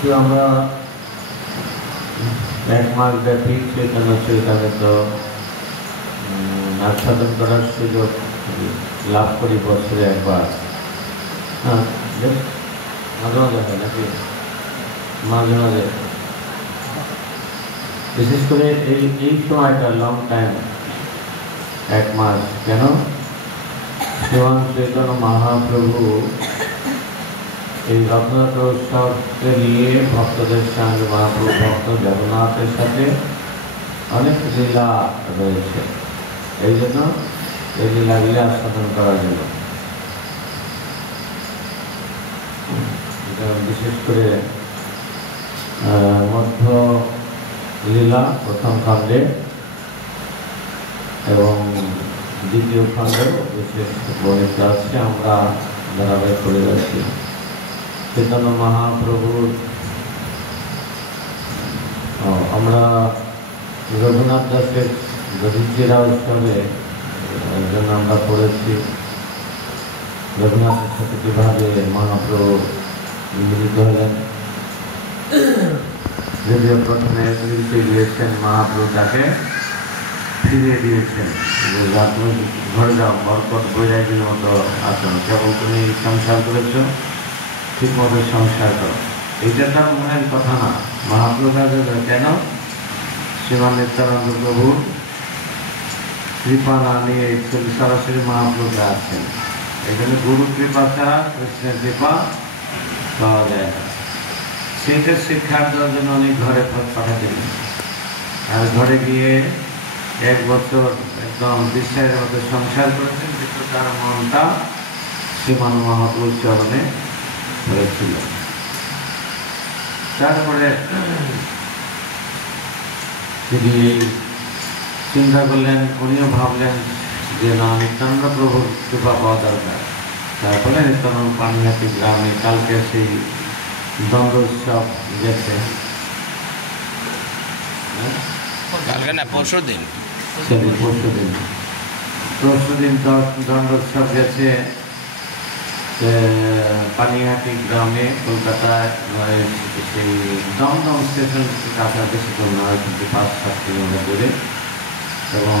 তো আমরা এক মাস ব্যাপী চৈতন্য চরিতামৃত আস্বাদন করার সুযোগ লাভ করি বছরে একবার। হ্যাঁ, মাঝে মাঝে হয় নাকি? মাঝে মাঝে বিশেষ করে এই সময়টা লং টাইম, এক মাস। কেন? শ্রীমান চৈতন্য মহাপ্রভু এই রথযাত্রা উৎসবকে নিয়ে ভক্তদের সঙ্গে মহাপ্রভু ভক্ত জগন্নাথের সাথে অনেক লীলা রয়েছে। এই জন্য এই লীলাগুলি আস্বাদন করার জন্য, বিশেষ করে মধ্য লীলা প্রথম খণ্ডে এবং দ্বিতীয় খণ্ডে বিশেষ বর্ণিত আছে। আমরা ধারাবাহিক করে যাচ্ছি। চৈতন্য মহাপ্রভুর আমরা রঘুনাথ দাসের দধিচিরা উৎসবে জন্য আমরা পড়েছি রঘুনাথের সাথে কীভাবে মহাপ্রভু মিলিত হলেন। যদিও প্রথমে মিলতে গিয়েছেন, মহাপ্রভু তাকে ফিরিয়ে দিয়েছেন, তুমি ঘরে যাও, বরকত বৈরাগীর মতো আসুন, কেবল তুমি সংসার করেছ, ঠিক মতো সংসার করো। এইটা তার মনের কথা না, মহাপ্রভু কেন? শ্রীমান নিত্যানন্দ প্রভুর কৃপা না নিয়ে সরাসরি মহাপ্রভু আছেন। এই জন্য গুরু কৃপা ছাড়া কৃষ্ণের কৃপা পাওয়া যায় না। সেইটা শিক্ষার দেওয়ার জন্য উনি ঘরে পাঠাতেন, আর ঘরে গিয়ে এক বছর একদম বিশ্বাসের মতো সংসার করেছেন, কিন্তু তার মনটা শ্রীমান মহাপ্রভুর চরণে হয়েছিল। তারপরে তিনি চিন্তা করলেন, উনিও ভাবলেন যে না, নিত্যানন্দ প্রভুর কৃপা পাওয়া দরকার। তারপরে নিত্যানন্দ পানিহাটি গ্রামে কালকে সেই দ্বন্দ্ব উৎসব গেছে, পরশুদিন দণ্ড উৎসব গেছে পানিহাটি গ্রামে, কলকাতায়। সেই দমদম স্টেশন কাছাকাছি বেশিক্ষণ নয়, কিন্তু 5-7 কিলোমিটার দূরে। এবং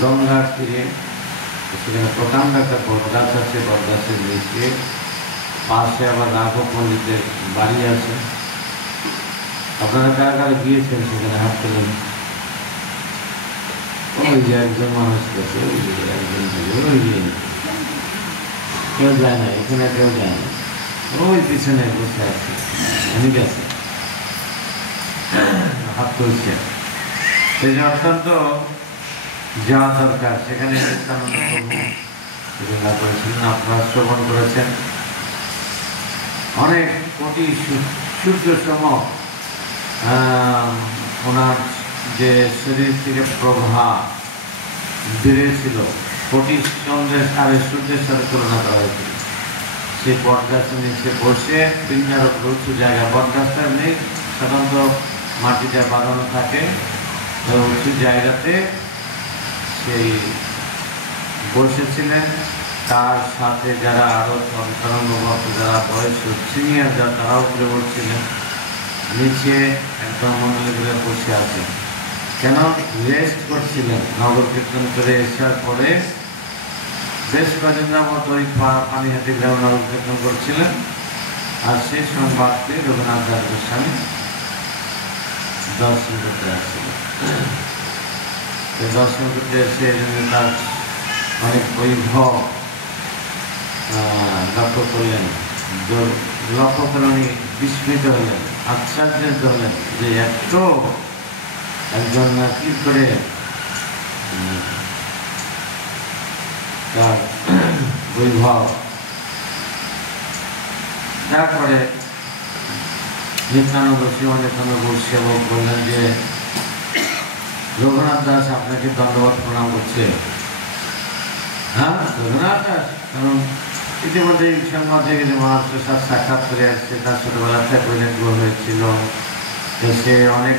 গঙ্গার তীরে সেখানে প্রকাণ্ড একটা বটগাছ আছে, বটগাছের নিচে পাশে আবার রাঘব পণ্ডিতের বাড়ি আছে। আপনারা কারা কারা গিয়েছেন সেখানে? হাত তোলেন। ওই যে একজন মানুষ গেছে, ওই যে একজন, ওই যে কেউ যায় না, এখানে কেউ যায় না, ওই পিছনে বসে আছে, আমি গেছি, হাত তুলছে। এই যে অত্যন্ত যাওয়া দরকার, সেখানে নিত্যানন্দ প্রভু করেছিলেন, আপনারা শ্রবণ করেছেন। অনেক কোটি সূর্য সম ওনার যে শরীর থেকে প্রভা বেড়েছিল, কোটি চন্দ্রের সাথে সূর্যের সাথে তুলনা করা হয়েছিল। সেই বটগাছের নিচে বসে পিঞ্জার উঁচু জায়গা, বটগাছটা নেই, সাধারণত মাটিটা বাঁধানো থাকে, উঁচু জায়গাতে সেই বসেছিলেন। তার সাথে যারা আরো অন্তরঙ্গ ভক্ত, যারা বয়স সিনিয়র, যারা তারাও উপরে বসছিলেন, নিচে একদম মন্ডলে করে বসে আছেন। কেন? রেস্ট করছিলেন। নগর কীর্তন করে আসার পরে বেশ কদিন যাবত ওই পানিহাটি গ্রামে নগর কীর্তন করছিলেন। আর সেই সংবাদ পেয়ে রঘুনাথ দাস গোস্বামী দর্শন করতে আসছিলেন। দর্শন করতে এসে তার অনেক বৈভব লক্ষ্য করলেন। লক্ষ্য করে উনি বিস্মিত হলেন, আশ্চর্যিত হলেন যে এত একজন কি করে তার বৈভব। তারপরে নিত্যানন্দ শ্রীমানিত্যানন্দ সেবক বললেন যে রঘুনাথ দাস আপনাকে দণ্ডবত প্রণাম করছে। হ্যাঁ, রঘুনাথ দাস, কারণ ইতিমধ্যে এই সংবাদ হয়ে গেছে, মহারাষ্ট্রের সাথে সাক্ষাৎ করে আসছে, তার ছোটবেলাতে পরিণত হয়েছিল। সে অনেক,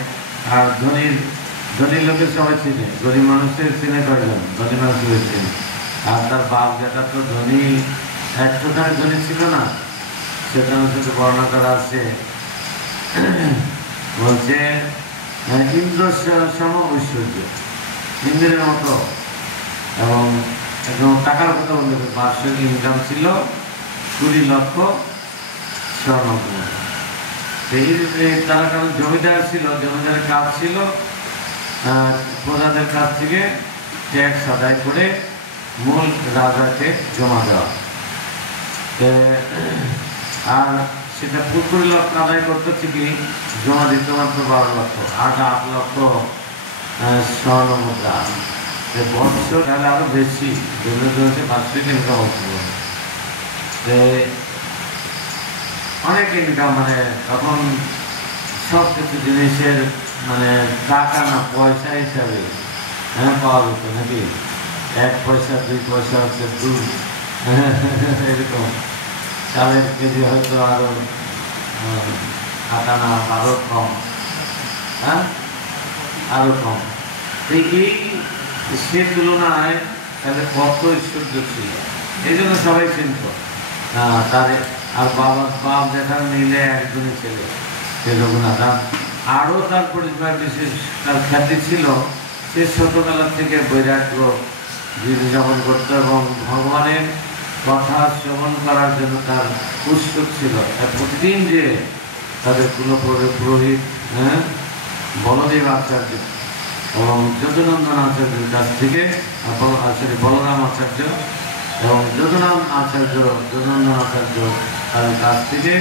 আর ধনী লোকের সবাই চিনে, গরিব মানুষের চিনে কয়জন? ধনী মানুষের চিনে। আর তার বাপ যেটা তো ধনী, একটুখানি ধনী ছিল না, সেখানে সাথে বর্ণনা করা আছে বলছে ইন্দ্র সম ঐশ্বর্য, ইন্দ্রের মতো, এবং একদম টাকার কথা বলতে বার্ষিক ইনকাম ছিল 20 লক্ষ স্বর্ণমুদ্রা। তারা কারণ জমিদার ছিল, জমিদারের কাজ ছিল প্রজাদের কাছ থেকে ট্যাক্স আদায় করে মূল রাজাকে জমা দেওয়া। আর সেটা 20 লক্ষ আদায় করতে হচ্ছে কি, জমা দিতে মাত্র 12 লক্ষ, 8 লক্ষ স্বর্ণমুদ্রা বছর, তাহলে আরো বেশি হচ্ছে বার্ষিক ইনকাম হচ্ছিল। অনেক ইনকাম, মানে তখন সব কিছু জিনিসের মানে টাকা না পয়সা হিসাবে পাওয়া যেত নাকি, 1 পয়সা 2 পয়সা হচ্ছে দুধ, এরকম চালের কেজি হয়তো আরো 8 আনা, আরো কম, আরো কম। এই সে তুলনায় তাহলে কত ঐশ্বর্য ছিল, এই জন্য সবাই চিনত তার। আর বাপ দেখার মিলে একজনই ছেলে, সে রঘুনাথ। আরও তার পরিবার বিশেষ তার খ্যাতি ছিল, সে ছোটবেলা থেকে বৈরাগ্য জীবনযাপন করত এবং ভগবানের কথা শ্রবণ করার জন্য তার উৎসুক ছিল। তার প্রতিদিন যে তাদের পুরোহিত বলদেব আচার্য এবং যদুনন্দন আচার্যের কাছ থেকে, বলরাম আচার্য এবং যদুনন্দন আচার্য তাদের কাছ থেকে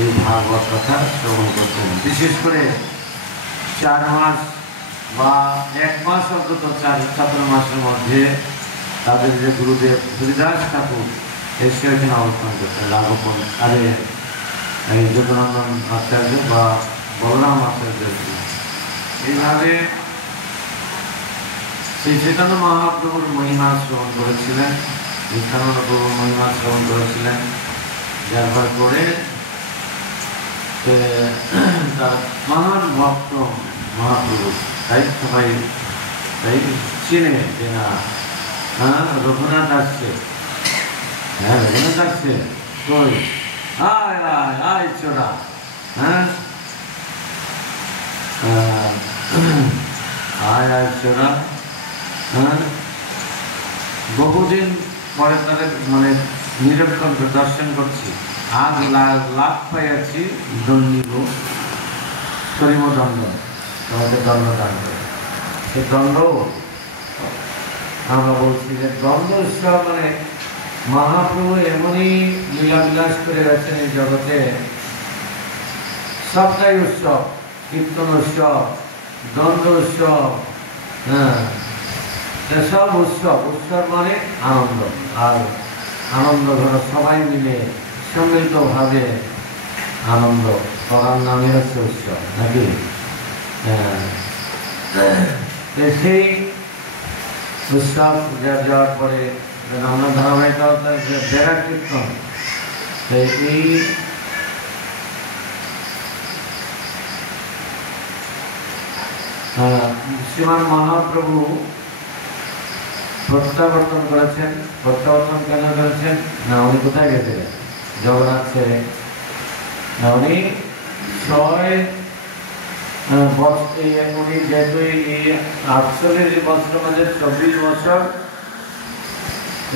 এই ভাগবত কথা শ্রবণ করতেন। বিশেষ করে 4 মাস বা 1 মাস, অন্তত 4-7 মাসের মধ্যে তাদের যে গুরুদেব হরিদাস ঠাকুর এসে এখানে অবস্থান করতেন, রাঘবন এই যদুনন্দন আচার্য বা বলরাম আচার্য। এইভাবে শ্রী চৈতন্য মহাপ্রভুর মহিমা শ্রবণ করেছিলেন, নিত্যানন্দ প্রভুর মহিমা শ্রবণ করেছিলেন, যার করে তার মহান ভক্ত মহাপ্রভু, তাই সবাই তাই চিনে যে না রঘুনাথ আসছে, রঘুনাথ আসছে, কই আয় আয় আয় চোরা, আয় আয় চোরা। বহুদিন পরে তাদের মানে নিরীক্ষণ দর্শন করছি, আজ লাভ পাইয়াছি দণ্ডিব করিব দণ্ড, তোমাদের দণ্ডদান করে। সে দণ্ড আমরা বলছি যে দণ্ড উৎসব মানে মহাপ্রভু এমনই লীলাবিলাস করে গেছেন এই জগতে, সবটাই উৎসব, কীর্তন উৎসব, দণ্ড উৎসব, সব উৎসব। উৎসব মানে আনন্দ, আর আনন্দ ধরো সবাই মিলে সম্মিলিতভাবে আনন্দ করার নামে হচ্ছে উৎসব নাকি। সেই উৎসব যাওয়ার পরে আমরা ধারাবাহিকতা বেড়া কীর্তন, এই শ্রীমান মহাপ্রভু প্রত্যাবর্তন করেছেন। প্রত্যাবর্তন কেন করেছেন না, উনি কোথায় গেছিলেন? জগন্নাথ ছেড়ে। উনি 6 উনি যেহেতু এই 48 বছরের মধ্যে 24 বছর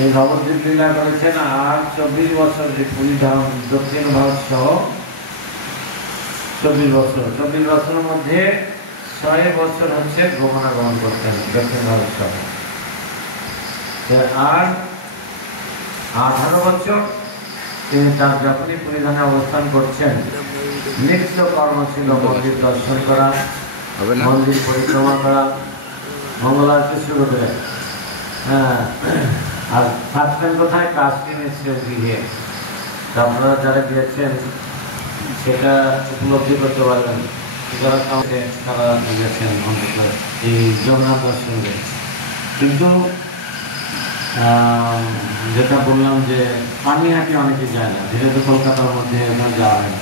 এই নবদ্বীপ লীলা করেছেন, আর 24 বছর যে পুরী ধাম দক্ষিণ ভারত সহ 24 বছর। 24 বছরের মধ্যে 6 বছর হচ্ছে গমনাগমন করতেন দক্ষিণ ভারত সহ, আর 18 বছর তিনি তার যখনই পরিধানে অবস্থান করছেন, নিত্য কর্ম ছিল মন্দির দর্শন করা, মন্দির পরিক্রমা করা, মঙ্গলারতি শুরু করে। আর থাকতেন কোথায়? কাশী মিশ্রের গৃহে। আপনারা যারা গিয়েছেন সেটা উপলব্ধি করতে পারবেন, যারা তারা গিয়েছেন এই জগন্নাথ দর্শনে। কিন্তু যেটা বললাম যে পানিহাটি অনেকে যায় না, যেহেতু কলকাতার মধ্যে যাবেন,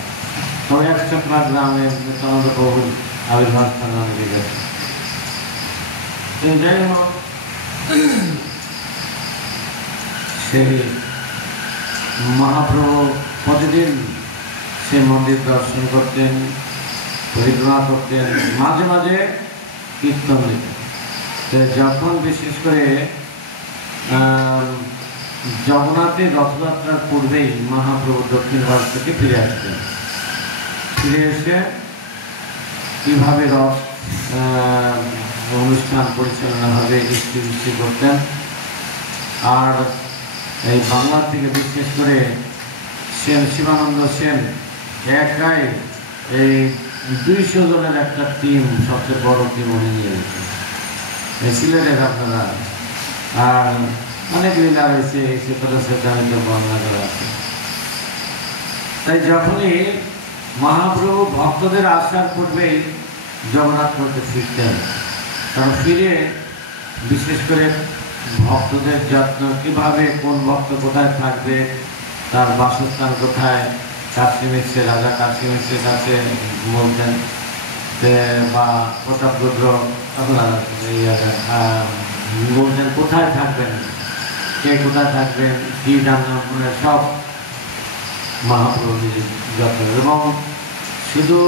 তবে 100 গ্রামে নিত্যানন্দ প্রভুর আবির্ভাব স্থানে অনেকে গেছে। যাই হোক, সেই মহাপ্রভু প্রতিদিন সে মন্দির দর্শন করতেন, পরিক্রমা করতেন, মাঝে মাঝে কীর্তন দিতেন। যখন বিশেষ করে জগন্নাথের রথযাত্রার পূর্বেই মহাপ্রভু দক্ষিণ ভারত থেকে ফিরে আসতেন। ফিরে এসে কীভাবে রথ অনুষ্ঠান পরিচালনা হবে দৃষ্টি করতেন। আর এই বাংলা থেকে বিশেষ করে সেন শিবানন্দ সেন একাই এই 200 জনের একটা টিম, সবচেয়ে বড় টিম উনি নিয়ে গেছেন। এই সিলেটের আপনারা আর অনেক লীলা রয়েছে, সেটা সেটা বর্ণনা করা আছে। তাই যখনই মহাপ্রভু ভক্তদের আসার পূর্বেই জগন্নাথ মন্দিরে ফিরতেন, কারণ ফিরে বিশেষ করে ভক্তদের যত্ন, কীভাবে কোন ভক্ত কোথায় থাকবে, তার বাসস্থান কোথায়, কাশী মিশ্রের রাজা কাশী মিশ্রের কাছে বলতেন বা প্রতাপরুদ্র বলতেন কোথায় থাকবেন, কে কোথায় থাকবেন, কী রান্না, সব মহাপ্রভু যত্ন। এবং শুধু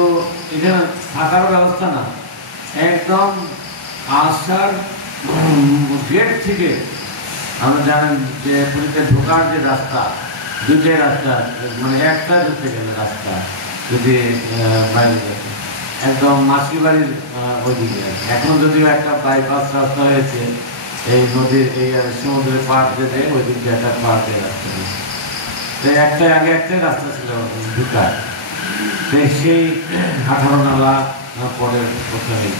এখানে থাকার ব্যবস্থা না, একদম আসার গেট থেকে আমরা জানেন যে পুরীতে ঢোকার যে রাস্তা, দুইটাই রাস্তা, মানে একটা যেতে গেলে রাস্তা যদি বাইরে যেতে একদম মাসি বাড়ির ওইদিকে। এখন যদিও একটা বাইপাস রাস্তা হয়েছে এই নদীর এই সমুদ্রের পাড় যেতে, ওই দিকে একটা পাড়ে রাস্তা হয়েছে। তো আগে একটাই রাস্তা ছিল ঢুকার, সেই 18 নালা পরে প্রথমেই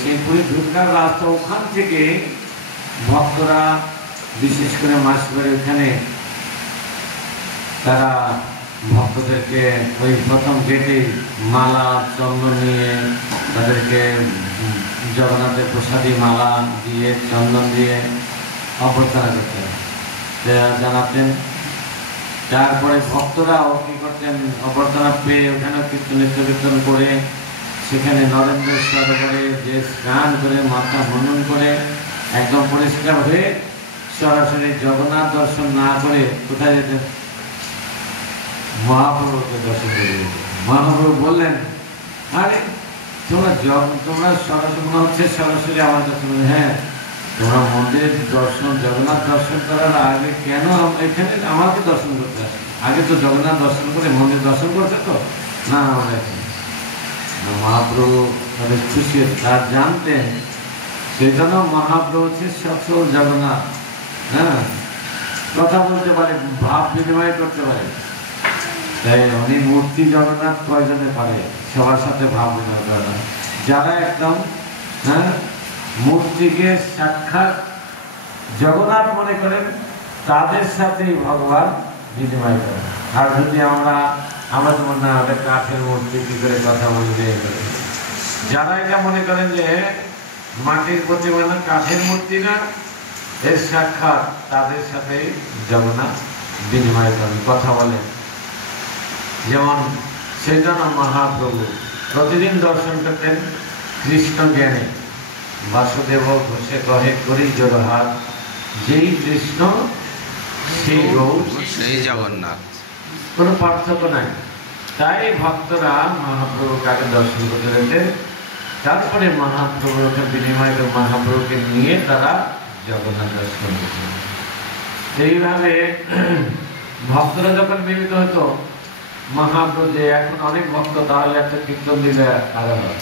সেই পুরী ঢুকার রাস্তা, ওখান থেকে ভক্তরা বিশেষ করে মাসিবাড়ি ওখানে তারা ভক্তদেরকে ওই প্রথম গেটে মালা চন্দন নিয়ে তাদেরকে জগন্নাথের প্রসাদী মালা দিয়ে চন্দন দিয়ে অভ্যর্থনা করতেন, জানাতেন। তারপরে ভক্তরাও কী করতেন, অভ্যর্থনা পেয়ে ওখানে নিত্য কীর্তন করে সেখানে নরেন্দ্র সরোবরে যে স্নান করে মাথা মুন্ডন করে একদম পরিষ্কার হয়ে সরাসরি জগন্নাথ দর্শন না করে কোথায় যেতেন, মহাপ্রভুকে দর্শন করে যেতেন। মহাপ্রভু বললেন, আরে তোমরা সরাসরি মনে হচ্ছে সরাসরি আমার কাছে, হ্যাঁ তোমরা মন্দিরের দর্শন জগন্নাথ দর্শন করার আগে কেন এখানে আমাকে দর্শন করতে আসে? আগে তো জগন্নাথ দর্শন করে মন্দির দর্শন করছে তো না আমরা এখানে। মহাপ্রভু তাদের খুশি তার জানতেন, সেই জন্য মহাপ্রভু হচ্ছে সচল জগন্নাথ। হ্যাঁ, কথা বলতে পারে, ভাব বিনিময় করতে পারে। তাই উনি মূর্তি জগন্নাথ কয়জনে পারে সবার সাথে ভাব বিনিময় করে না, যারা একদম মূর্তিকে সাক্ষাৎ জগন্নাথ মনে করেন তাদের সাথেই ভগবান বিনিময় করেন। আর যদি আমরা যেমন না ওদের কাঠের মূর্তি কি করে কথা বলবে, যারা এটা মনে করেন যে মাটির প্রতিমা না কাঠের মূর্তি না, এর সাক্ষাৎ তাদের সাথে জগন্নাথ বিনিময় করেন, কথা বলেন। যেমন চৈতন্য মহাপ্রভু প্রতিদিন দর্শন করতেন কৃষ্ণ জ্ঞানে, বাসুদেব ঘোষে কহে করি জোড়হাত, যেই কৃষ্ণ সেই গৌর সেই জগন্নাথ, কোনো পার্থক্য নাই। তাই ভক্তরা মহাপ্রভুকে আগে দর্শন করতে যেতেন, তারপরে মহাপ্রভুকে বিনিময় মহাপ্রভুকে নিয়ে তারা জগন্নাথ দর্শন করতেন। এইভাবে ভক্তরা যখন মিলিত হতো, মহাপ্রভু যে এখন অনেক ভক্ত তাহলে একটা কীর্তন দিলে আরো হয়,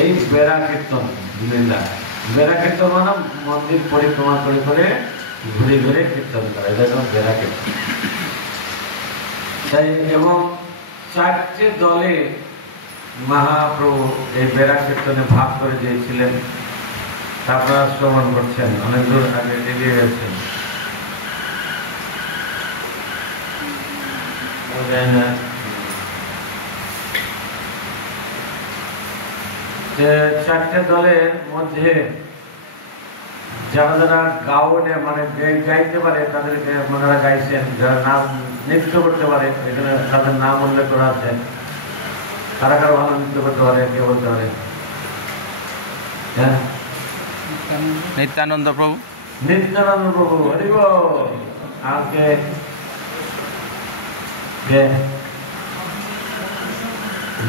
এই বেড়া কীর্তন লীলা, বেড়া কীর্তন মানে মন্দির পরিক্রমা করে করে ঘুরে ঘুরে কীর্তন করা, এটা যেমন বেড়া কীর্তন। তাই এবং 4টে দলে মহাপ্রভু এই বেড়া কীর্তনে ভাগ করে দিয়েছিলেন। আপনারা শ্রবণ করছেন, অনেক দূর আগে এগিয়ে গেছেন। যে 4টে দলের মধ্যে যারা যারা গাওনে মানে গাইতে পারে তাদেরকে ওনারা গাইছেন, যারা নাম নৃত্য করতে পারে এখানে তাদের নাম উল্লেখ করা আছে। কারা কারা ভালো নৃত্য করতে পারে কে বলতে পারে? হ্যাঁ, নিত্যানন্দ প্রভু। নিত্যানন্দ প্রভু, হরি বল। আজকে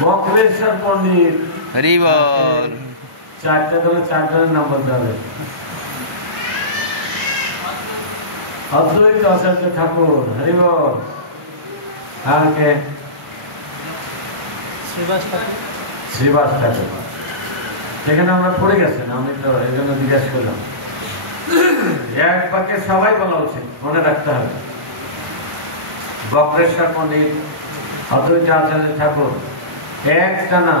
বক্রেশ্বর পণ্ডিত হরি বল। চারটা দলে চারজনের নাম বলতে হবে। অদ্বৈত আচার্য ঠাকুর হরি বল। আর কে? শ্রীবাস ঠাকুর। সেখানে আমরা পড়ে গেছেন, আমি তো এই জন্য জিজ্ঞেস করলাম। এক বাক্যে সবাই বলা উচিত, মনে রাখতে হবে। বক্রেশ্বর পণ্ডিত, অদ্বৈত আচার্য ঠাকুর এক টানা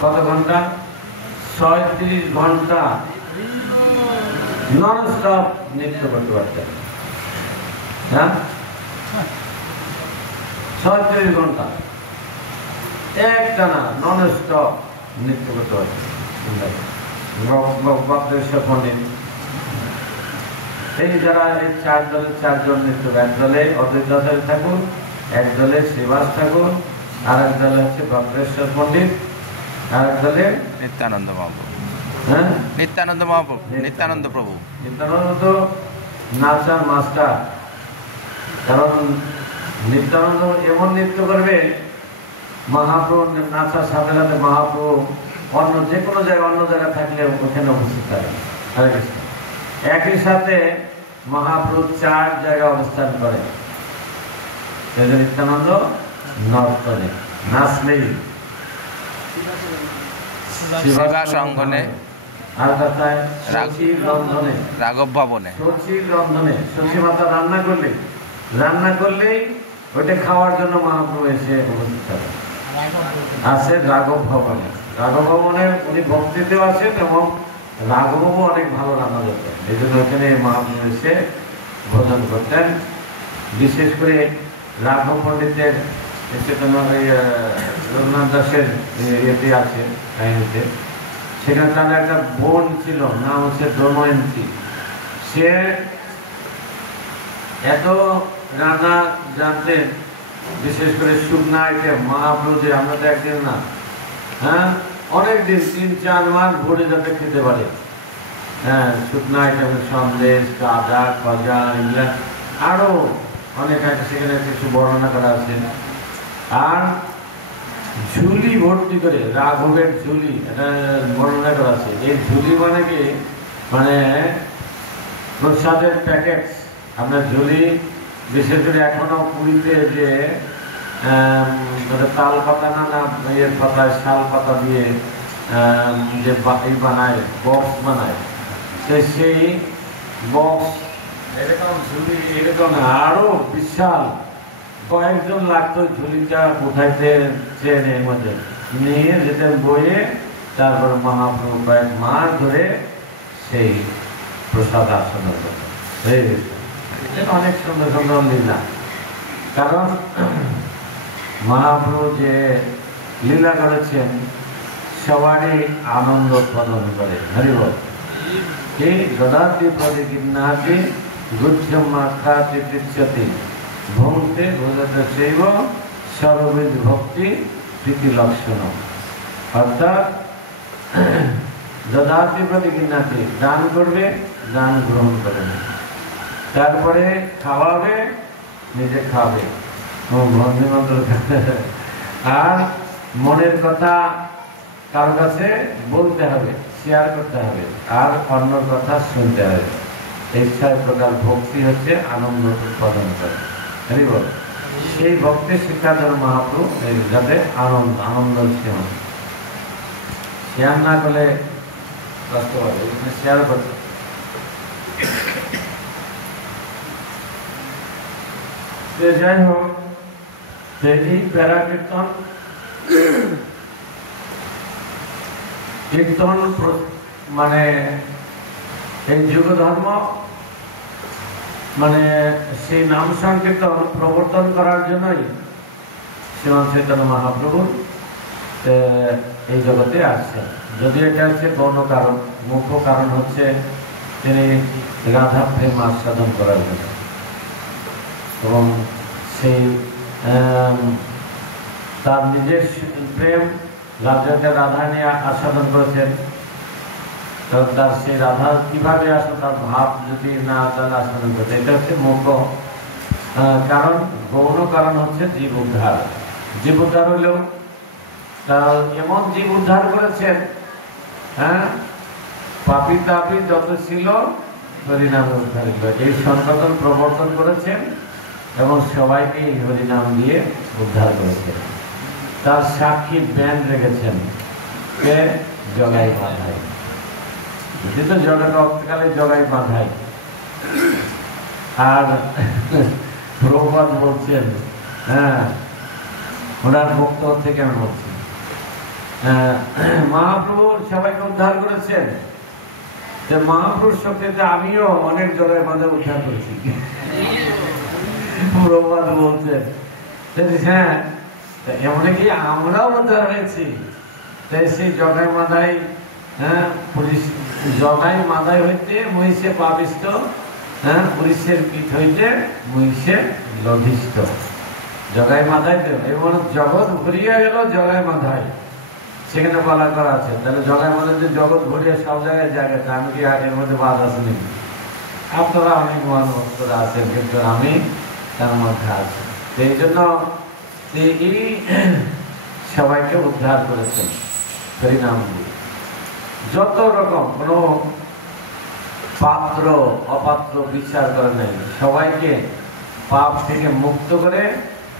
কত ঘন্টা? 36 ঘন্টা নন স্টপ নৃত্য করতে পারতেন। হ্যাঁ, 36 ঘন্টা এক টানা নন স্টপ নৃত্য করতে পারতেন বক্রেশ্বর পণ্ডিত। এই যারা এই চার দলের চারজন নৃত্য, এক দলে অদ্বৈত আচার্য ঠাকুর, এক দলে শ্রীবাস ঠাকুর, আর এক দলে হচ্ছে বক্রেশ্বর পণ্ডিত, আর এক দলে নিত্যানন্দ মহাপ্রভু। হ্যাঁ, নিত্যানন্দ মহাপ্রভু, নিত্যানন্দ প্রভু। নিত্যানন্দ তো নাচার মাস্টার। কারণ নিত্যানন্দ এমন নৃত্য করবে, মহাপ্রভু নাচার সাথে সাথে মহাপ্রভু অন্য যে কোনো জায়গায় অন্য জায়গায় থাকলে ওখানে উপস্থিত থাকে। হরে কৃষ্ণ। একই সাথে মহাপ্রভু 4 জায়গায় অবস্থান করে। নিত্যানন্দ নর্তনে নাচলেই, শ্রীবাস অঙ্গনে, আর কথায় সচির রন্ধনে, রাঘব ভবনে, সচির রন্ধনে, সচি মাতা রান্না করলেই ওইটা খাওয়ার জন্য মহাপ্রভু এসে উপস্থিত থাকে। আছে রাঘব ভবনে। রাঘব ভবনে উনি ভক্তিতেও আছেন এবং রাঘববাবু অনেক ভালো রান্না করতেন, এই জন্য ওখানে মহাপ্রভু এসে ভোজন করতেন। বিশেষ করে রাঘব পণ্ডিতের রঘুনাথ দাসের ইয়েতে আছে কাহিনীতে, সেখানে তার একটা বোন ছিল, নাম হচ্ছে দময়ন্তী। সে এত রান্না জানতেন, বিশেষ করে শুকনা আইটেম। মহাপ্রভু যে আমরা তো একদিন না, হ্যাঁ, অনেক দিন 3-4 মাস ভরে যাতে খেতে পারে। হ্যাঁ, শুকনা আইটেমের সন্দেশ, কাদা, খজা, এগুলা আরো অনেক আছে, সেখানে কিছু বর্ণনা করা আছে। আর ঝুলি ভর্তি করে, রাঘবের ঝুলি, এটা বর্ণনা করা আছে। এই ঝুলি মানে কি, মানে প্রসাদের প্যাকেট। আপনার ঝুলি বিশেষ করে এখনো পুরীতে যে তাল পাতা না ইয়ের পাতায়, শাল পাতা দিয়ে যে বানায়, বক্স বানায়, সেই বক্স এরকম ঝুলি, এরকম আরো বিশাল কয়েকজন লাগতো ঝুলিটা উঠাইতে ট্রেনের মধ্যে নিয়ে যেতেন বইয়ে। তারপর মহাপ্রভু কয়েক মাস ধরে সেই প্রসাদ আসন হয়ে গেছে। অনেক সুন্দর সুন্দর লীলা। কারণ মহাপ্রভু যে লীলা করেছেন সবারই আনন্দ উৎপাদন করে। হরিবল। কি দদাতি প্রতিগিন্নাতি গুচ্ছম মাখাতি তৃচ্ছতি ভুঙ্ক্তে ভোজতে শৈব সর্ববিধ ভক্তি প্রীতি লক্ষণ। অর্থাৎ দদাতি প্রতিগিন্নাতি, দান করবে, দান গ্রহণ করবে, তারপরে খাওয়াবে, নিজে খাবে, আর মনের কথা কারো কাছে বলতে হবে, শেয়ার করতে হবে, আর অন্য কথা শুনতে হবে। এই 6 প্রকার ভক্তি হচ্ছে আনন্দ উৎপাদন করে। বল, সেই ভক্তি শিক্ষা দেন মহাপ্রভু, যাতে আনন্দ শেয়ার না করলে কষ্ট হবে, শেয়ার করতে। যাই হোক, এই প্যারা কীর্তন মানে এই যুগ ধর্ম, মানে সেই নাম সংকীর্তন প্রবর্তন করার জন্যই শ্রীমান চৈতন্য মহাপ্রভু এই জগতে আসছেন। যদিও এটা হচ্ছে গৌণ কারণ, মুখ্য কারণ হচ্ছে তিনি রাধা প্রেম আস্বাদন করার জন্য, এবং সেই তার নিজের প্রেম রাজ্যকে রাধা নিয়ে আস্বাদন করেছেন। তার সেই রাধা কিভাবে আসে, তার ভাব যদি না তার আস্বাদন করতে, এটা হচ্ছে মুখ্য কারণ। গৌণ কারণ হচ্ছে জীব উদ্ধার। জীব উদ্ধার হইলেও তা এমন জীব উদ্ধার করেছেন, হ্যাঁ, পাপী তাপী যত ছিল হরিনামে উদ্ধার হইল। এই সংকটন প্রবর্তন করেছেন এবং সবাইকে এই হরিনাম দিয়ে উদ্ধার করেছেন। তার সাক্ষী ব্যান্ড রেখেছেন কে? জগাই মাধাই। যেহেতু জগৎ অন্তকালে জগাই মাধাই। আর প্রভুপাদ বলছেন, হ্যাঁ, ওনার বক্তব্য থেকে আমি বলছি, মহাপ্রভু সবাইকে উদ্ধার করেছেন, যে মহাপুরুষ শক্তিতে আমিও অনেক জগাই মাধাই উদ্ধার করেছি। প্রভুপাদ বলছেন, হ্যাঁ, এমন কি আমরাও উদ্ধার হয়েছি। সেই জগাই মাধাই, হ্যাঁ, পুলিশ জগাই মাধাই হইতে মহিষে পাবিষ্ট, হ্যাঁ, পুলিশের পিঠ হইতে মহিষে লধিষ্ঠ। জগাই মাধাই এবং জগৎ ভরিয়া গেল জগাই মাধাই, সেখানে বলা করা আছে। তাহলে জগাই মাধাই যে জগৎ ভরিয়া সব জায়গায় জায়গাতে, আমি কি এর মধ্যে বাদ আসেনি? আপনারা অনেক মহান ভক্তরা আছেন, কিন্তু আমি তার মধ্যে আছি। এই জন্য এই সবাইকে উদ্ধার করেছেন হরিনাম দিয়ে। যত রকম কোনো পাত্র অপাত্র বিচার করে নাই, সবাইকে পাপ থেকে মুক্ত করে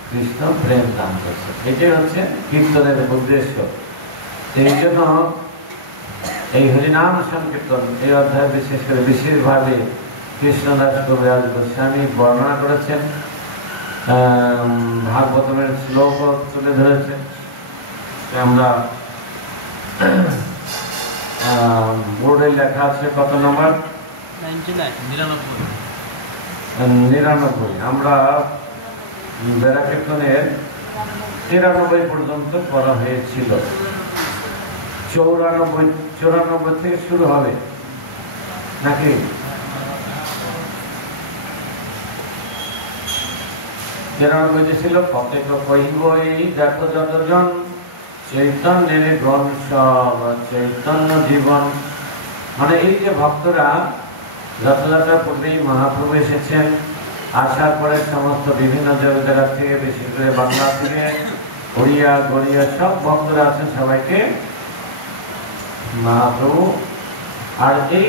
কৃষ্ণ প্রেম দান করছে। এটাই হচ্ছে কীর্তনের উদ্দেশ্য। এই জন্য এই হরিনাম সংকীর্তন এই অধ্যায় বিশেষ করে বিশেষভাবে কৃষ্ণদাস কবিরাজ গোস্বামী বর্ণনা করেছেন, ভাগবতমের শ্লোক তুলে ধরেছেন। আমরা বোর্ডে লেখা আছে কত নম্বর? 99। আমরা বেড়া কীর্তনের 93 পর্যন্ত করা হয়েছিল। 94 থেকে শুরু হবে নাকি? 93 ছিল প্রত্যেক কইবই দেখো যতজন চৈতন্যের গণ সব চৈতন্য জীবন। মানে এই যে ভক্তরা রথযাত্রার পূর্বেই মহাপ্রভু এসেছেন, আসার পরে সমস্ত বিভিন্ন জায়গা থেকে, বিশেষ করে বাংলা থেকে, ওড়িয়া গড়িয়া সব ভক্তরা আছেন, সবাইকে মহাপ্রভু আর এই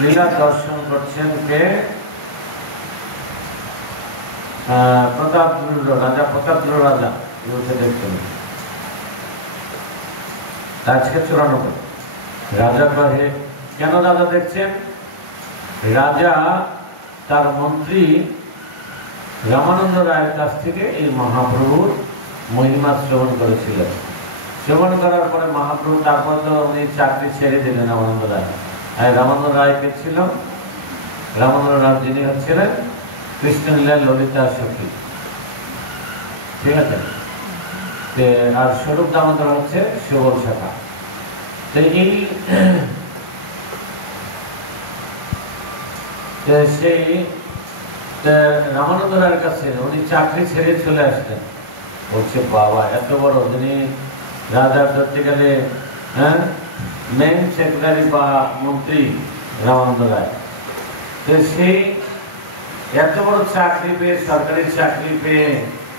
লীলা দর্শন করছেন কে? প্রতাপরুদ্র রাজা, প্রতাপরুদ্র রাজা দেখতেন। আজকে 94 রাজা কহে, কেন রাজা দেখছেন? রাজা তার মন্ত্রী রামানন্দ রায়ের কাছ থেকে এই মহাপ্রভুর মহিমা শ্রবণ করেছিলেন। শ্রবণ করার পরে মহাপ্রভু তারপর তো উনি চাকরি ছেড়ে দিলেন রামানন্দ রায়। আর রামানন্দ রায়কে ছিল, রামানন্দ রায় যিনি হচ্ছিলেন কৃষ্ণলীলার ললিতা সখী, ঠিক আছে? আর স্বরূপ দামোদর হচ্ছে সুবল শাখা। তো এই সেই রামানন্দ রায়ের কাছে উনি চাকরি ছেড়ে চলে আসতেন। বলছে বাবা এত বড়, যিনি রাজা ধরতে গেলে, হ্যাঁ, মেন সেক্রেটারি বা মন্ত্রী রামানন্দ রায়, তো সেই এত বড় চাকরি পেয়ে, সরকারি চাকরি পেয়ে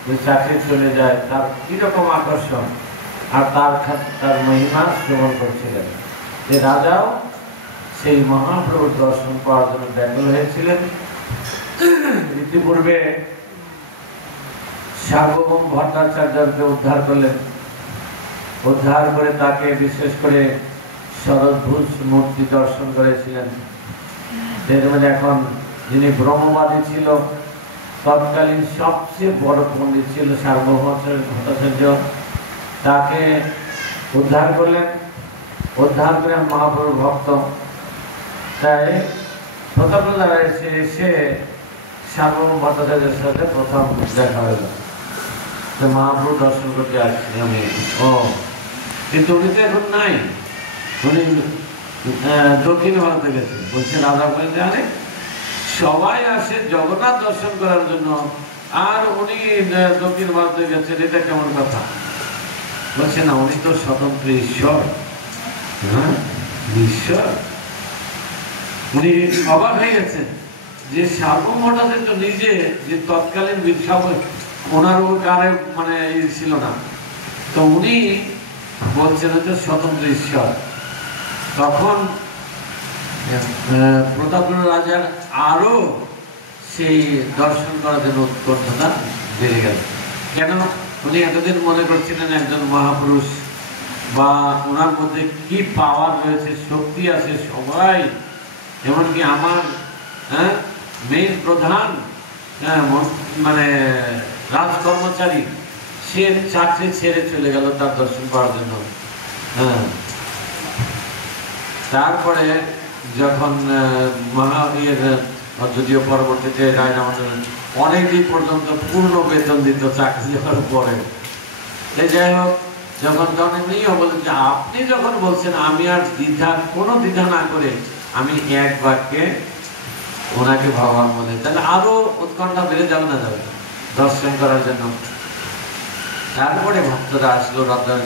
যে চাকরি চলে যায়, তার কিরকম আকর্ষণ। আর তার মহিমা শ্রবণ করছিলেন। যে রাজাও সেই মহাপ্রভুর দর্শন পাওয়ার জন্য ব্যাকুল হয়েছিলেন। ইতিপূর্বে সার্বভৌম ভট্টাচার্যকে উদ্ধার করলেন, উদ্ধার করে তাকে বিশেষ করে শরৎভূষ মূর্তি দর্শন করেছিলেন। এখন যিনি ব্রহ্মবাদী ছিল, তৎকালীন সবচেয়ে বড় পণ্ডিত ছিল সার্বভৌম ভট্টাচার্য, তাকে উদ্ধার করলেন। উদ্ধার করে মহাপ্রভুর ভক্ত, তাই প্রতাপরুদ্র এসে সার্বভৌম ভট্টাচার্যের সাথে প্রথম দেখা হইল। তো মহাপ্রভু দর্শন করতে আসছি আমি। কিন্তু উনি তো এখন নাই, উনি দক্ষিণ ভারতে গেছে। বলছে রাজা বলে জানে সবাই আসে জগন্নাথ দর্শন করার জন্য, আর উনি দক্ষিণ ভারতে গেছেন, এটা কেমন কথা? বলছে না, উনি তো স্বতন্ত্র ঈশ্বর। হ্যাঁ, ঈশ্বর। উনি অবাক হয়ে গেছেন যে সার্বভৌম ভট্টাচার্য নিজে, যে তৎকালীন ওনার কারে মানে ছিল না, তো উনি বলছেন হচ্ছে স্বতন্ত্র ঈশ্বর। তখন প্রতাপগড় রাজার আরো সেই দর্শন করার জন্য উৎকণ্ঠতা বেড়ে গেল। কেন? উনি এতদিন মনে করছিলেন একজন মহাপুরুষ, বা ওনার মধ্যে কি পাওয়ার রয়েছে, শক্তি আছে, সবাই এমনকি আমার মেইন প্রধান মানে রাজকর্মচারী, সে চাকরি ছেড়ে চলে গেল তার দর্শন করার জন্য। তারপরে যখন মহাবীর যদিও পরবর্তীতে রায়নামন্ডল অনেকদিন পর্যন্ত পূর্ণ বেতন দিত চাকরি হওয়ার পরে। যাই হোক, যখন উনিও বলেন যে আপনি যখন বলছেন, আমি আর কোনো দ্বিধা না করে আমি এক বাক্যে ওনাকে ভগবান বলে, তাহলে আরো উৎকণ্ঠা বেড়ে যাবে না যাবে দর্শন করার জন্য। তারপরে ভক্তরা আসলো, রথদান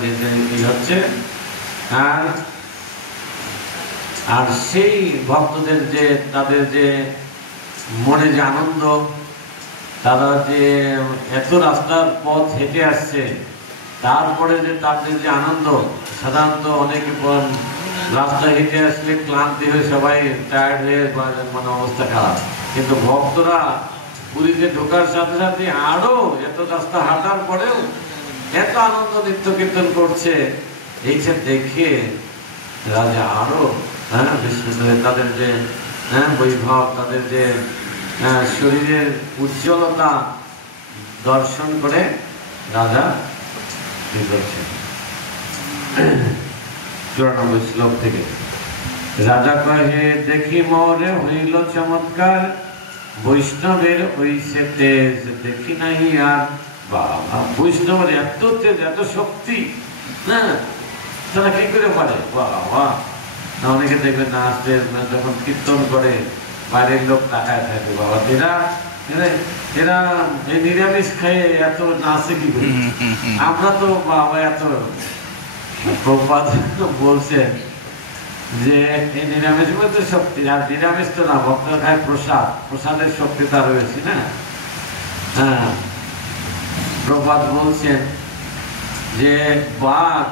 হচ্ছে। আর সেই ভক্তদের যে তাদের যে মনে যে আনন্দ, তারা যে এত রাস্তার পথ হেঁটে আসছে, তারপরে যে তাদের যে আনন্দ, সাধারণত অনেকে রাস্তা হেঁটে আসলে ক্লান্তি হয়ে সবাই টায়ার্ড হয়ে মানে অবস্থা খারাপ, কিন্তু ভক্তরা পুরীতে ঢোকার সাথে সাথে আরো এত রাস্তা হাঁটার পরেও এত আনন্দ নৃত্য কীর্তন করছে, এইসব দেখে রাজা আরো বিস্মিত হয়ে তাদের যে বৈভব, তাদের যে শরীরের উজ্জ্বলতা দর্শন করে রাজা কি করছেন। 94 শ্লোক থেকে রাজা কহে, দেখি মোরে হইল চমৎকার, বৈষ্ণবের হইছে তেজ দেখি নাহি আর। বাবা, বৈষ্ণবের এত তেজ, এত শক্তি, তারা কি করে পারে? বাবা, অনেকে দেখবেন না আসতে যখন কীর্তন করে বাইরের লোক তাকায় থাকে, বাবা এরা এরা এই নিরামিষ খেয়ে এত নাচে কি করে? আমরা তো বাবা এত প্রপাত বলছেন যে এই নিরামিষ মধ্যে শক্তি, আর নিরামিষ তো না, ভক্তরা খায় প্রসাদ, প্রসাদের শক্তি তার রয়েছে না। হ্যাঁ, প্রপাত বলছেন যে বাঘ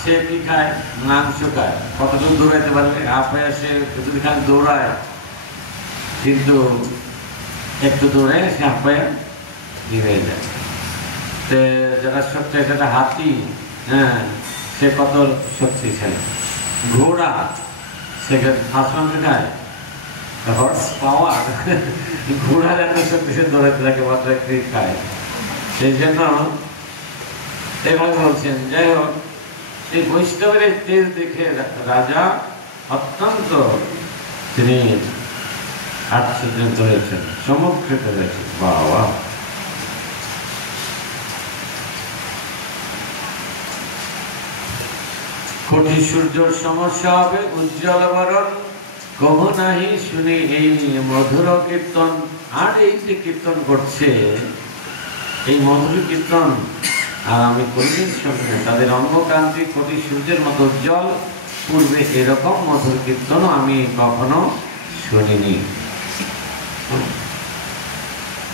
সে কি খায়? মাংস খায়। কতটুকু দৌড়াইতে পারবে? আপয়া সে যদি খালি দৌড়ায়, কিন্তু একটু দৌড়ায় সে আপয়া হয়ে যায়। তো যারা শক্তি, সেটা হাতি, সে কত শক্তিশালী। ঘোড়া সে হাঁস মাংস খায়, হর্স পাওয়ার, ঘোড়ার এত শক্তিশালী দৌড়াইতে থাকে, মাত্র একটু খায়। সেই জন্য এভাবে বলছেন। যাই হোক, এই বৈষ্ণবের তেজ দেখে রাজা অত্যন্ত তিনি আশ্চর্যিত হয়েছেন, চমৎকৃত হয়েছেন। বাবা, কোটি সূর্যর সমস্যা হবে উজ্জ্বল বরণ, কহু নাহি শুনি এই মধুর কীর্তন। আর এই যে কীর্তন করছে, এই মধুর কীর্তন, আর আমি করিলেন সঙ্গে তাদের অঙ্গকান্তি কোটি সূর্যের মতো উজ্জ্বল, পূর্বে এরকম মধুর কীর্তনও আমি কখনো শুনিনি।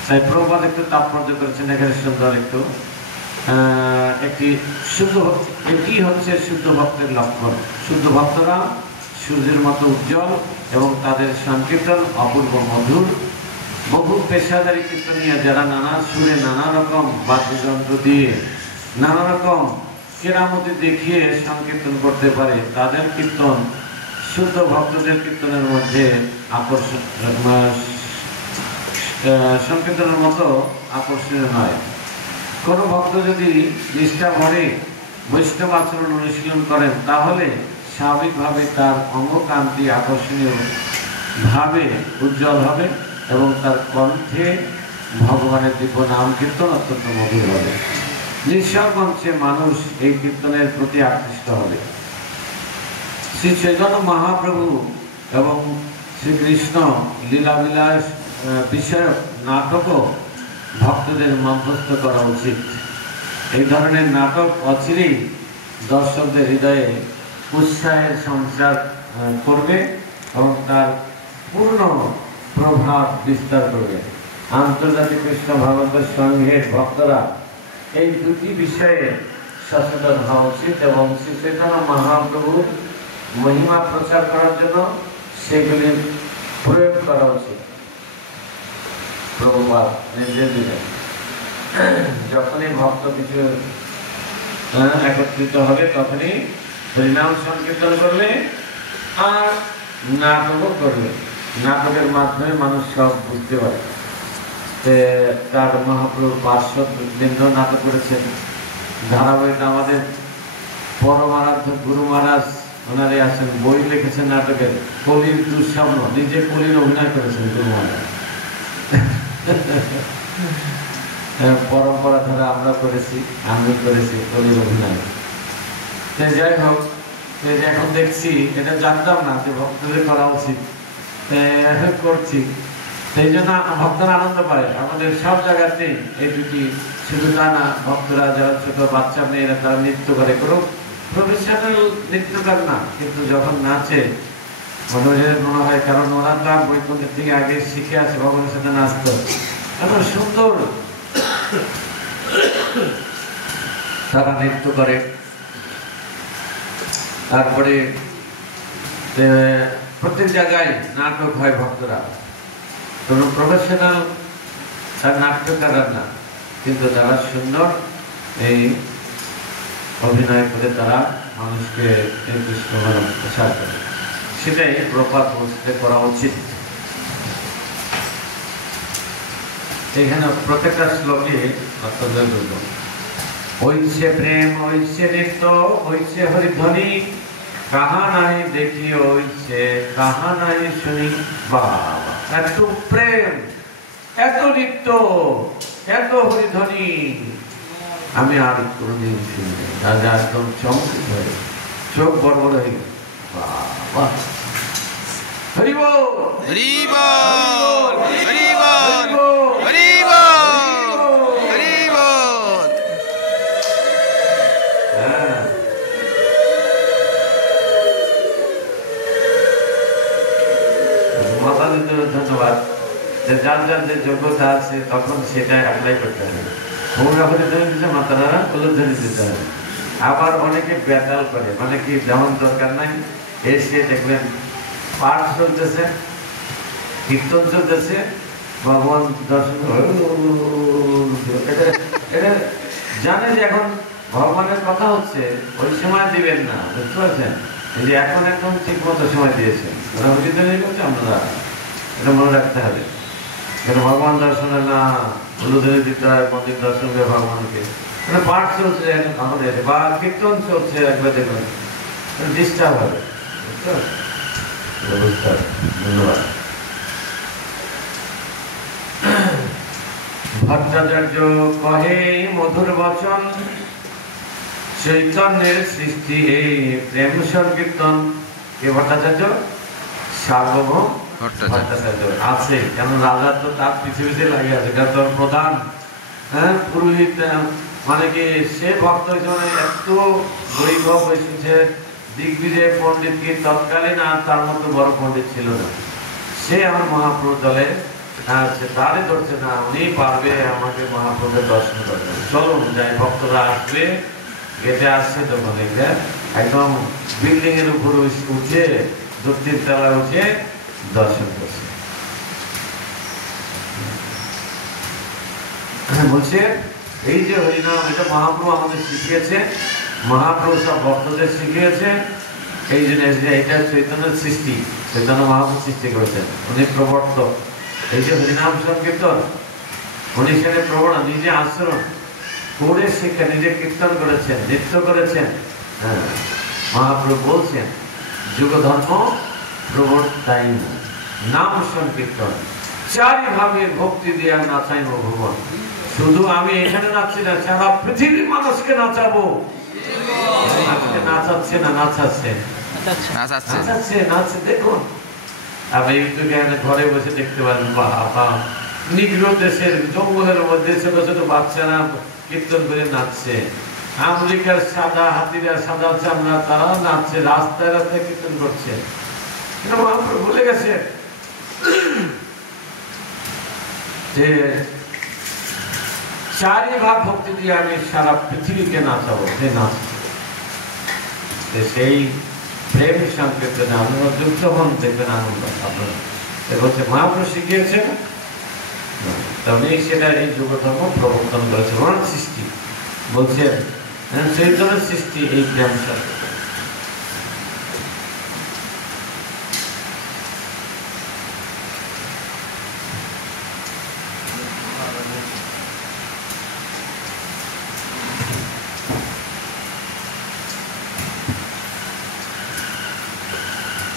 তাই প্রভুপাদ একটু তাৎপর্য করেছেন এখানে সুন্দর একটু একটি শুদ্ধ, এটি হচ্ছে শুদ্ধ ভক্তের লক্ষণ। শুদ্ধ ভক্তরা সূর্যের মতো উজ্জ্বল এবং তাদের সংকীর্তন অপূর্ব মধুর। বহু পেশাদারী কীর্তনীয় যারা নানা সুরে, নানা রকম বাদ্যযন্ত্র দিয়ে, নানা রকম কেরামতি দেখিয়ে সংকীর্তন করতে পারে, তাদের কীর্তন শুদ্ধ ভক্তদের কীর্তনের মধ্যে আকর্ষণ, সংকীর্তনের মতো আকর্ষণীয় নয়। কোনো ভক্ত যদি নিষ্ঠা ভরে বৈষ্ণব আচরণ অনুশীলন করেন, তাহলে স্বাভাবিকভাবে তার অঙ্গকান্তি আকর্ষণীয় ভাবে উজ্জ্বল হবে এবং তার কণ্ঠে ভগবানের দিব্য নাম কীর্তন অত্যন্ত মধুর হবে। নিঃস্বার মঞ্চে মানুষ এই কীর্তনের প্রতি আকৃষ্ট হবে। শ্রী চৈতন্য মহাপ্রভু এবং শ্রীকৃষ্ণ লীলাবিলাস বিষয়ক নাটকও ভক্তদের মধ্যস্থ করা উচিত। এই ধরনের নাটক অচিরেই দর্শকদের হৃদয়ে উৎসাহের সঞ্চার করবে এবং তার পূর্ণ প্রভাব বিস্তার করবে। আন্তর্জাতিক কৃষ্ণ ভাগবত সংঘের ভক্তরা এই দুটি বিষয়ে সচেতন হওয়া উচিত এবং শ্রী চৈতন্য মহাপ্রভুর মহিমা প্রচার করার জন্য সেগুলি প্রয়োগ করা উচিত। প্রভুপাদ নির্দেশ দিলেন, যখনই ভক্ত কিছু একত্রিত হবে তখনই হরিনাম সংকীর্তন করবে আর নাটকও করবে। নাটকের মাধ্যমে মানুষ সব বুঝতে পারে। তার মহাপ্রভুর পার্শ্ববৃন্দ নাটক করেছেন ধারাবাহিক। আমাদের পরমারাধ্য গুরু মহারাজ ওনারে আছেন, বই লিখেছেন নাটকের কলির দুঃস্বপ্ন, নিজে কলির অভিনয় করেছেন গুরু মহারাজ। পরম্পরা ধরে আমরা করেছি, আমি করেছি কলির অভিনয়। যাই হোক, এখন দেখছি, এটা জানতাম না যে ভক্তদের করা উচিত, করছি। সেই জন্য ভক্তরা আনন্দ পায়। আমাদের সব জায়গাতেই এই দুটি, শুধু তা না, ভক্তরা যারা ছোট বাচ্চা মেয়েরা তারা নৃত্য করে, কোনো প্রফেশনাল নৃত্যকার না, কিন্তু যখন নাচে মনে হয়, কারণ ওরা তো বৈকুণ্ঠের থেকে আগে শিখে আছে ভগবানের সাথে নাচতো, এত সুন্দর তারা নৃত্য করে। তারপরে প্রত্যেক জায়গায় নাটক হয়, ভক্তরা কোনো প্রফেশনাল তার নাট্যকার না, কিন্তু তারা সুন্দর এই অভিনয় করে তারা মানুষকে কৃষ্ণ প্রচার করে। সেটাই প্রপাত মসজিদে করা উচিত। এখানে প্রত্যেকটা শ্লোকে অত্যন্ত ঐছে প্রেম, ঐছে নৃত্য, ঐছে হরিধ্বনি, কাহা নাই দেখি ঐছে, কাহা নাই শুনি। বাবা, এত প্রেম, এত নৃত্য, এত হরিধ্বনি আমি আর কোনদিন শুনি। রাজা একদম চমকিত হয়ে চোখ বড় বড় হয়ে গেল। বাবা, হরি বল, হরি বল, হরি বল, হরি বল, হরি বল। মাতাজিদের ধন্যবাদ। যার যার যে যোগ্যতা আছে তখন সেটা অ্যাপ্লাই করতে হবে। গৌরা হরি ধরে দিতে মাতারা উলুধ্বনি দিতে হবে। আবার অনেকে বেতাল করে, মানে কি, যেমন দরকার নাই, এসে দেখবেন পাঠ চলতেছে, কীর্তন চলতেছে, ভগবান দর্শন, এটা জানে যে এখন ভগবানের কথা হচ্ছে, ওই সময় দিবেন না, বুঝতে পারছেন? এই যে এখন একদম ঠিক মতো সময় দিয়েছেন, ওরা উচিতই করছে, আমরা এটা মনে রাখতে হবে। কিন্তু ভগবান দর্শনের না উলুধ্বনি দিতে হয়, মন্দির দর্শন করে ভগবানকে, পাঠ চলছে আমাদের বা কীর্তন চলছে, একবার দেখবেন ডিস্টার্ব হবে। ধন্যবাদ। ভট্টাচার্য কহে মধুর বচন, চৈতন্যের সৃষ্টি এই প্রেম সংকীর্তন। কে ভট্টাচার্য? সার্বভৌম ভট্টাচার্য আছে, কেন রাজা তো তার পৃথিবীতে লাগে আছে, এটা তোর প্রধান পুরোহিত, মানে কি সে ভক্ত হিসেবে এত বৈভব এসেছে। দিগ্বিজয় পণ্ডিত কি তৎকালীন আর তার মতো বড় পণ্ডিত ছিল না। সে আমার মহাপ্রভু দলে আছে, তারই ধরছে না, উনি পারবে আমাকে মহাপ্রভুর দর্শন করতে। চলুন যাই, ভক্তরা আসবে, গেটে আসছে তখন একদম বিল্ডিং এর উপর উঠে, দক্ষিণ তলায় উঠে দর্শন করছে। বলছে এই যে হরিনাম, এটা মহাপ্রভু আমাদের শিখিয়েছে, মহাপ্রভু সব ভক্তদের শিখিয়েছে। এই জন্য এটা চৈতন্যের সৃষ্টি, চৈতন্য মহাপ্রভু সৃষ্টি করেছেন, উনি প্রবর্তক। এই যে হরিনাম সংকীর্তন, উনি সেখানে প্রবর্তন, নিজে আচরণ করে শিক্ষা, নিজে কীর্তন করেছেন, নৃত্য করেছেন। হ্যাঁ, মহাপ্রভু বলছেন যুগ ধর্ম প্রবর্তাই নাম সংকীর্তন, চারি ভাবে ভক্তি দিয়া নাচাই ভগবান। শুধু আমি এখানে নাচছি না, সারা পৃথিবীর মানুষকে নাচাবো। নাচাচ্ছে না, নাচাচ্ছে, নাচাচ্ছে, নাচছে। দেখুন, আপনি ইউটিউবে ঘরে বসে দেখতে পারেন, বাবা, নিগ্র দেশের জঙ্গলের মধ্যে ছোট ছোট বাচ্চারা কীর্তন করে নাচছে। আমেরিকার সাদা হাতিরা, সাদা চামড়া, তারা নাচছে, রাস্তায় রাস্তায় কীর্তন করছে। মহাপ্রভু বলে গেছে যে চারি ভাগ ভক্তি দিয়ে আমি সারা পৃথিবীকে নাচাবো, সে নাচ, সেই প্রেম সংকীর্তনে আমরা যুক্ত হন, দেখবেন আনন্দ আপনারা। বলছে মহাপুরুষ শিখিয়েছেন, তবে সেটা এই যুগ ধর্ম প্রবর্তন করেছে। ওনার সৃষ্টি বলছেন, চৈতন্যের সৃষ্টি এই প্রেম সংকীর্তন।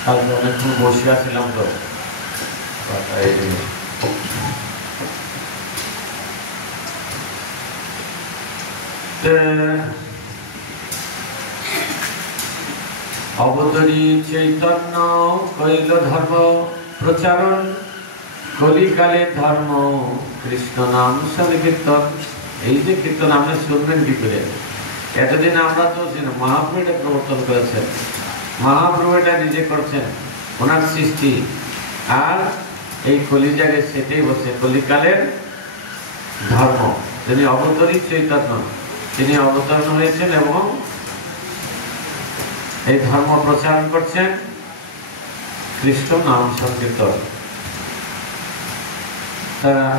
কালকে অনেকক্ষণ বসে আসছিলাম তো, অবতরী চৈতন্য কইল ধর্ম প্রচারণ, কলিকালে ধর্ম কৃষ্ণ নাম সংকীর্তন। এই যে কীর্তন আপনি শুনবেন কি করে? এতদিন আমরা তো মহাপ্রভু এটা প্রবর্তন করেছেন, মহাপ্রভু এটা নিজে করছেন, ওনার সৃষ্টি। আর এই কলিজাগে সেটাই বসে কলিকালের ধর্ম। তিনি অবতরী চৈতন্য, তিনি অবতরণ হয়েছেন এবং এই ধর্ম প্রচারণ করছেন, কৃষ্ণ নাম সংকীর্তন।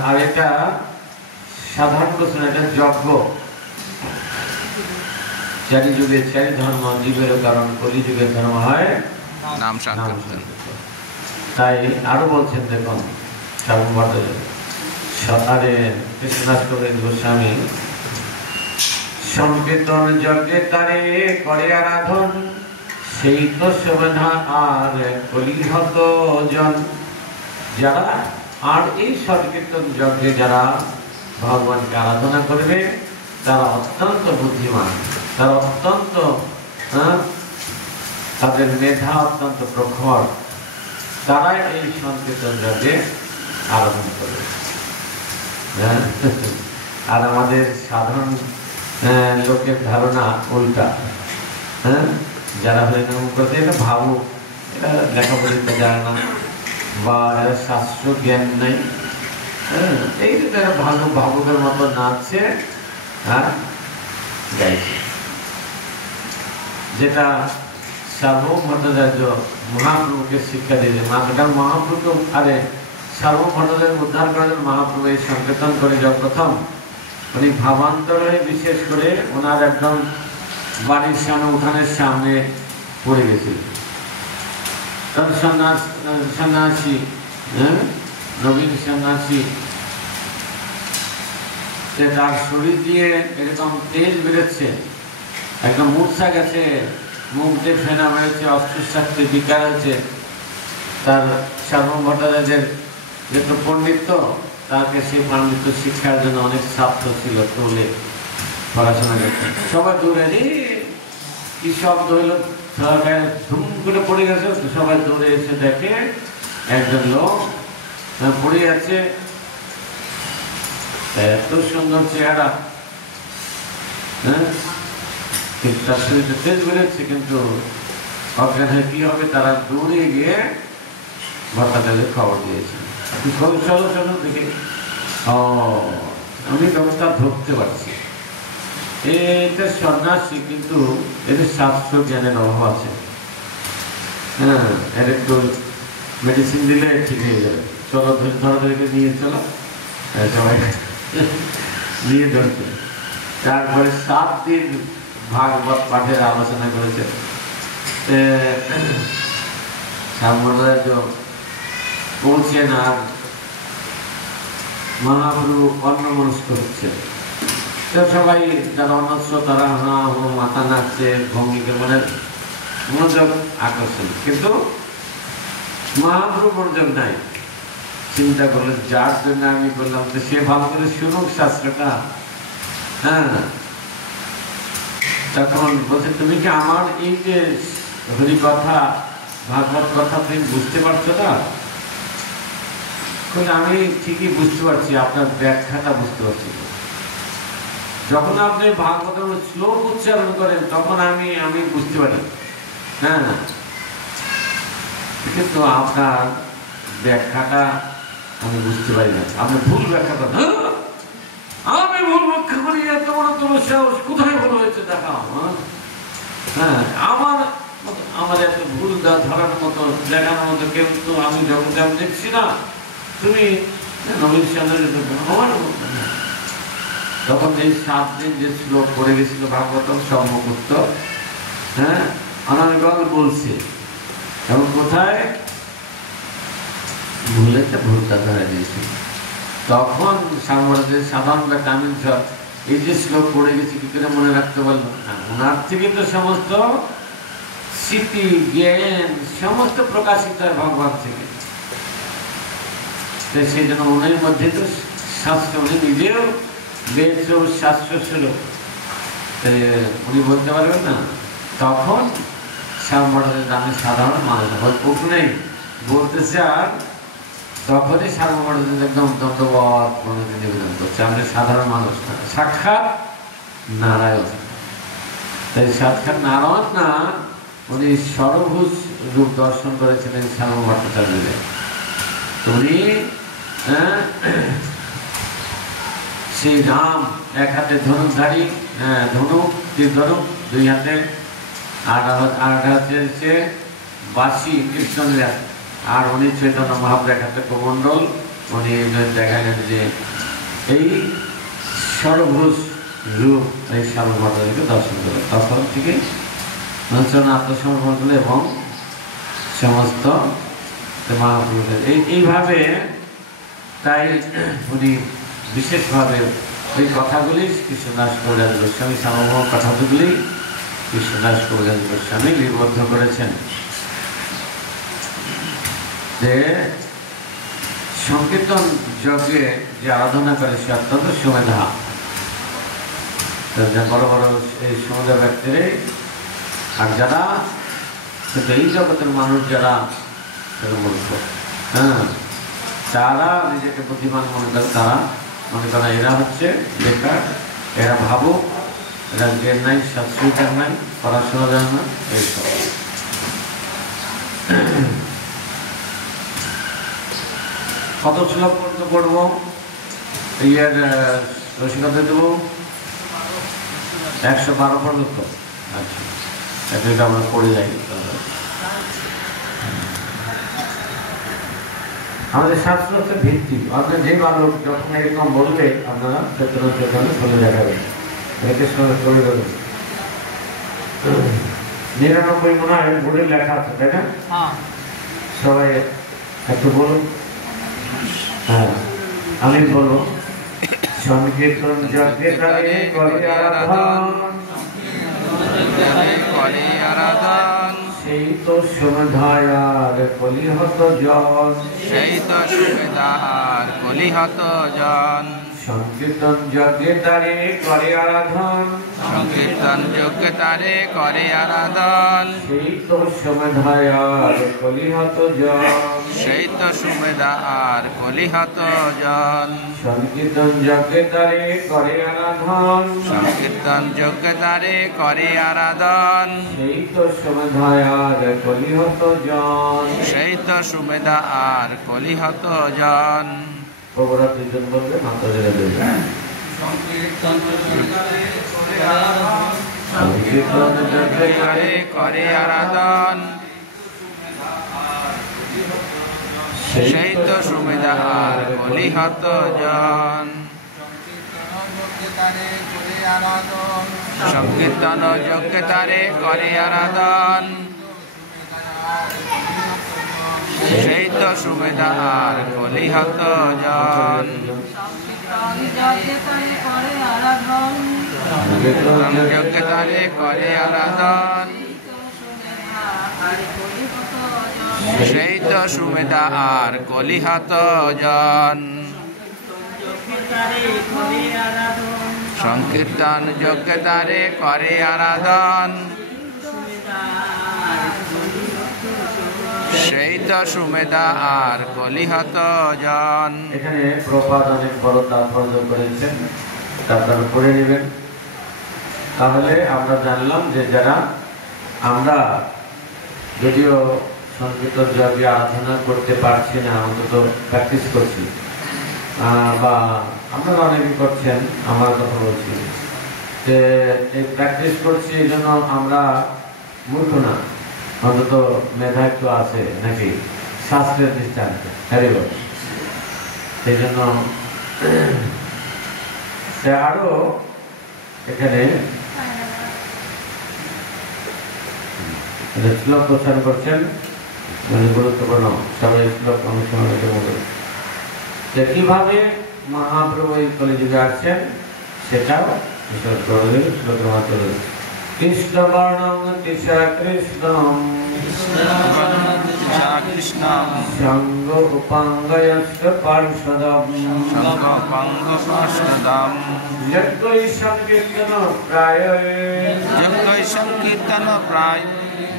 আর এটা সাধারণ প্রশ্ন, এটা যজ্ঞ। চারি যুগে চারি ধর্ম, জীবের কারণ কলিযুগের ধর্ম হয় নাম সংকীর্তন। তাই আরো বলছেন, দেখুন কৃষ্ণদাস কবির গোস্বামী, সংকীর্তন যজ্ঞে তারে করে আরাধন, সেই তো শোভনা আর কলিহত জন। যারা আর এই সংকীর্তন যজ্ঞে যারা ভগবানকে আরাধনা করবে, তারা অত্যন্ত বুদ্ধিমান, তারা অত্যন্ত তাদের মেধা অত্যন্ত প্রখর, তারা এই সংকীর্তন যজ্ঞে আরাধনা করবে। আর আমাদের সাধারণ লোকের ধারণা উল্টা। যারা হরিনাম করতে এটা ভাবুক, এটা লেখাপড়িতে যায় না বা এরা শাস্ত্র জ্ঞান নেই, এই যে তারা ভাবুকের মতো নাচছে আর গাইছে। যেটা সার্বভৌম ভট্টাচার্য মহাপ্রভুকে শিক্ষা দিয়েছে, মহাপ্রভুকে আরে সার্বভৌম ভট্টাচার্য উদ্ধার করেন মহাপ্রভু এই সংকীর্তন করে যখন প্রথম উনি ভাবান্তর হয়ে, বিশেষ করে ওনার একদম বাড়ির সামনে উঠানের সামনে পড়ে গেছিল। তখন সন্ন্যাসী নবীন সন্ন্যাসী, তার শরীর দিয়ে এরকম তেল বেরোচ্ছে, একদম মূর্ছা গেছে, মুখ দিয়ে ফেনা বেরোচ্ছে, অস্ত্রশাস্ত্রে বিকার হয়েছে। তার সার্বভৌম ভট্টাচার্যের যেহেতু পণ্ডিত, তাকে সেই পাণ্ডিত্য শিক্ষার জন্য অনেক ছাত্র ছিল, তোলে পড়াশোনা করতে। সবাই দৌড়ে কি শব্দ হইলো, ধুম করে পড়ে গেছে, সবাই দৌড়ে এসে দেখে একজন লোক পড়ে আছে, এত সুন্দর চেহারা, তার শরীরে তেজ বেরোচ্ছে, কিন্তু অজ্ঞান হয়ে কি হবে, তারা দৌড়ে গিয়ে ভট্টাচার্যের খবর দিয়েছে। চলো চলো দেখে, আমি ব্যবস্থা ধরতে পারছি, এটা সন্ন্যাসী, কিন্তু এদের শাস্ত্র জ্ঞানের অভাব আছে। এর একটু মেডিসিন দিলে ঠিক হয়ে যাবে, চলো ধরো ধরে নিয়ে চলো, সবাই নিয়ে ধরছে। তারপরে 7 দিন ভাগবত পাঠের আলোচনা করেছে। বলছেন আর মহাপ্রভু অন্যমনস্ক হচ্ছে, সবাই যারা অনস্র তারা মাথা নাচছে, ভঙ্গিকে মানে মনোযোগ আকর্ষণ, কিন্তু মহাপ্রভু মনোযোগ নাই। চিন্তা করলেন, যার জন্য আমি বললাম যে সে ভালো করে শুনুক শাস্ত্রটা। তখন বলছে, তুমি কি আমার এই যে হরি কথা ভাগবত কথা তুমি বুঝতে পারছো না? আমি ঠিকই বুঝতে পারছি, আপনার ব্যাখ্যাটা বুঝতে পারছি। যখন আপনি ভাগবত শ্লোক উচ্চারণ করেন তখন আমি বুঝতে পারি, কিন্তু আপনার ব্যাখ্যাটা আমি বুঝতে পারি না, আপনি ভুল ব্যাখ্যা করেন। আমি ভুল ব্যাখ্যা করি, এত বড় তোমার সাহস, কোথায় ভুল হয়েছে দেখাও। হ্যাঁ, আমার এত ভুল ধরার মতো দেখানোর মতো কেউ তো আমি জগতে আমি দেখছি না। তুমি নবীন সাহেবের আমার তখন এই 7 দিন যে শ্লোক পড়ে গেছিল ভাগবতম সম্মুক্ত, হ্যাঁ, অনর্গল বলছে এবং কোথায় ভুলেতে ভুলটা ধরে দিয়েছে। তখন সাধারণ বা গ্রামীণ সব এই যে শ্লোক পড়ে গেছে কি করে মনে রাখতে পারলো না? ওনার থেকে তো সমস্ত স্মৃতি জ্ঞান সমস্ত প্রকাশিত হয় ভগবান থেকে। সেই জন্য উনির মধ্যে তো শাস্ত্র, উনি নিজেও বেদ শাস্ত্র ছিল, উনি বলতে পারবেন না। তখন সার্বভৌমের দামে সাধারণ মানুষ নেই বলতেছে, আর তখনই সার্বভৌম একদম দণ্ডবত মনোযোগ নিবেদন করছে, আমি সাধারণ মানুষ না, সাক্ষাৎ নারায়ণ। তাই সাক্ষাৎ নারায়ণ না, উনি সর্বভুজ রূপ দর্শন করেছিলেন সার্বভৌম ভট্টাচার্যের। উনি সেই রাম এক হাতে ধনুকধারী, ধনুক ধনুক 2 হাতে, আর হাতে হচ্ছে বাসি কৃষ্ণের, আর উনি চৈতন্য মহাপ্রভু এক হাতে কমণ্ডল। উনি দেখালেন যে এই সর্বভুজ রূপ এই সার্বভৌমকে দর্শন করে। তখন থেকে আত্মসমর্পণ করলে এবং সমস্ত মহাপ্রভুদের এইভাবে, তাই উনি বিশেষভাবে ওই কথাগুলি কৃষ্ণদাস কবিরাজ গোস্বামী সার্বভৌম কথাগুলি কৃষ্ণদাস কবিরাজ গোস্বামী লিপিবদ্ধ করেছেন যে সংকীর্তন যজ্ঞে যে আরাধনা করে সে অত্যন্ত সুমেধা। বড় বড় এই সুমেধা ব্যক্তিরাই, আর যারা এই জগতের মানুষ যারা মূর্খ, হ্যাঁ, তারা নিজেকে বুদ্ধিমান মনে করে, তারা মনে করে এরা হচ্ছে বেকার, এরা ভাবুক, এরা জ্ঞান নাই, শাস্ত্রীয় নাই, পড়াশোনা জানে না, এইসব। কত শ্লোক পর্যন্ত পড়বো? ইয়ের রসিকতা দেবো 112 পর্যন্ত। আচ্ছা, এটা আমরা পড়ে যাই। আমাদের শাস্ত্র হচ্ছে ভিত্তি, অর্থাৎ যে বালক যখন এরকম বলবে আপনারা চেতনা চেতনা চলে দেখাবেন, একে সঙ্গে করে দেবেন। 99 মনে হয় বোর্ডে লেখা আছে, তাই না? সবাই একটু বলুন। হ্যাঁ, আমি বলবো। সংকীর্তন যজ্ঞে তারে করে আরাধন, সেই তো সুমেধায়ার কলিহত জন, সেই তো সুমেধার কলিহত জন। সংকীর্তন যজ্ঞে তারে করে আরাধন, সংকীর্তন যজ্ঞে তারে করে আরাধন, সেই তো সুমেধায়ার কলিহত জন, সেই তো সুমেধা আর কলিহত জন। সংকীর্তন যজ্ঞে তারে করে আরাধন, সংকীর্তন যজ্ঞে তারে করে আরাধন, সেই তো সুমেধায়ার কলিহত জন, সেই তো সুমেধা আর কলিহত জন। প্রভুরা 3 জন বলবে, মাথা জেলে দেবে। সংকীর্তন যজ্ঞে তারে করে আরাধন, সেই তো সুমেধা আর কলিহত জন। সংকীর্তন যজ্ঞে তারে করে আরাধন, সেই তো সুমেধা আর কলিহত জন। যজ্ঞে তারে করে আরাধন, সেই তো সুমেধা আর কলিহত জন। সংকীর্তন যজ্ঞে তারে করে আরাধন, সেই তো সুমেধা আর কলিহত জন। এখানে প্রপাত অনেক বড় তাৎপর্য করেছেন, তারপরে পড়ে নেবেন। তাহলে আমরা জানলাম যে যারা আমরা যদিও সংকীর্তন যজ্ঞে আরাধনা করতে পারছি না, অন্তত প্র্যাকটিস করছি, বা আপনারা অনেকে করছেন, আমার কথা বলছি যে এই প্র্যাকটিস করছি এই জন্য আমরা মূর্খ না, অন্তত মেধা একটু আছে নাকি শাস্ত্রের দৃষ্টান্তে, সেই জন্য আরো এখানে শ্লোক প্রচার করছেন, গুরুত্বপূর্ণ সবাই শ্লোক অনুসরণ যে কিভাবে মহাপ্রভু এই কলিযুগে আসছেন সেটাও শ্লোকের মাধ্যমে কৃষ্ণ বর্ণম দিশা কৃষ্ণম সঙ্গ উপাঙ্গয়স্য পার্শ্বদম যজ্ঞৈ সংকীর্তন প্রায়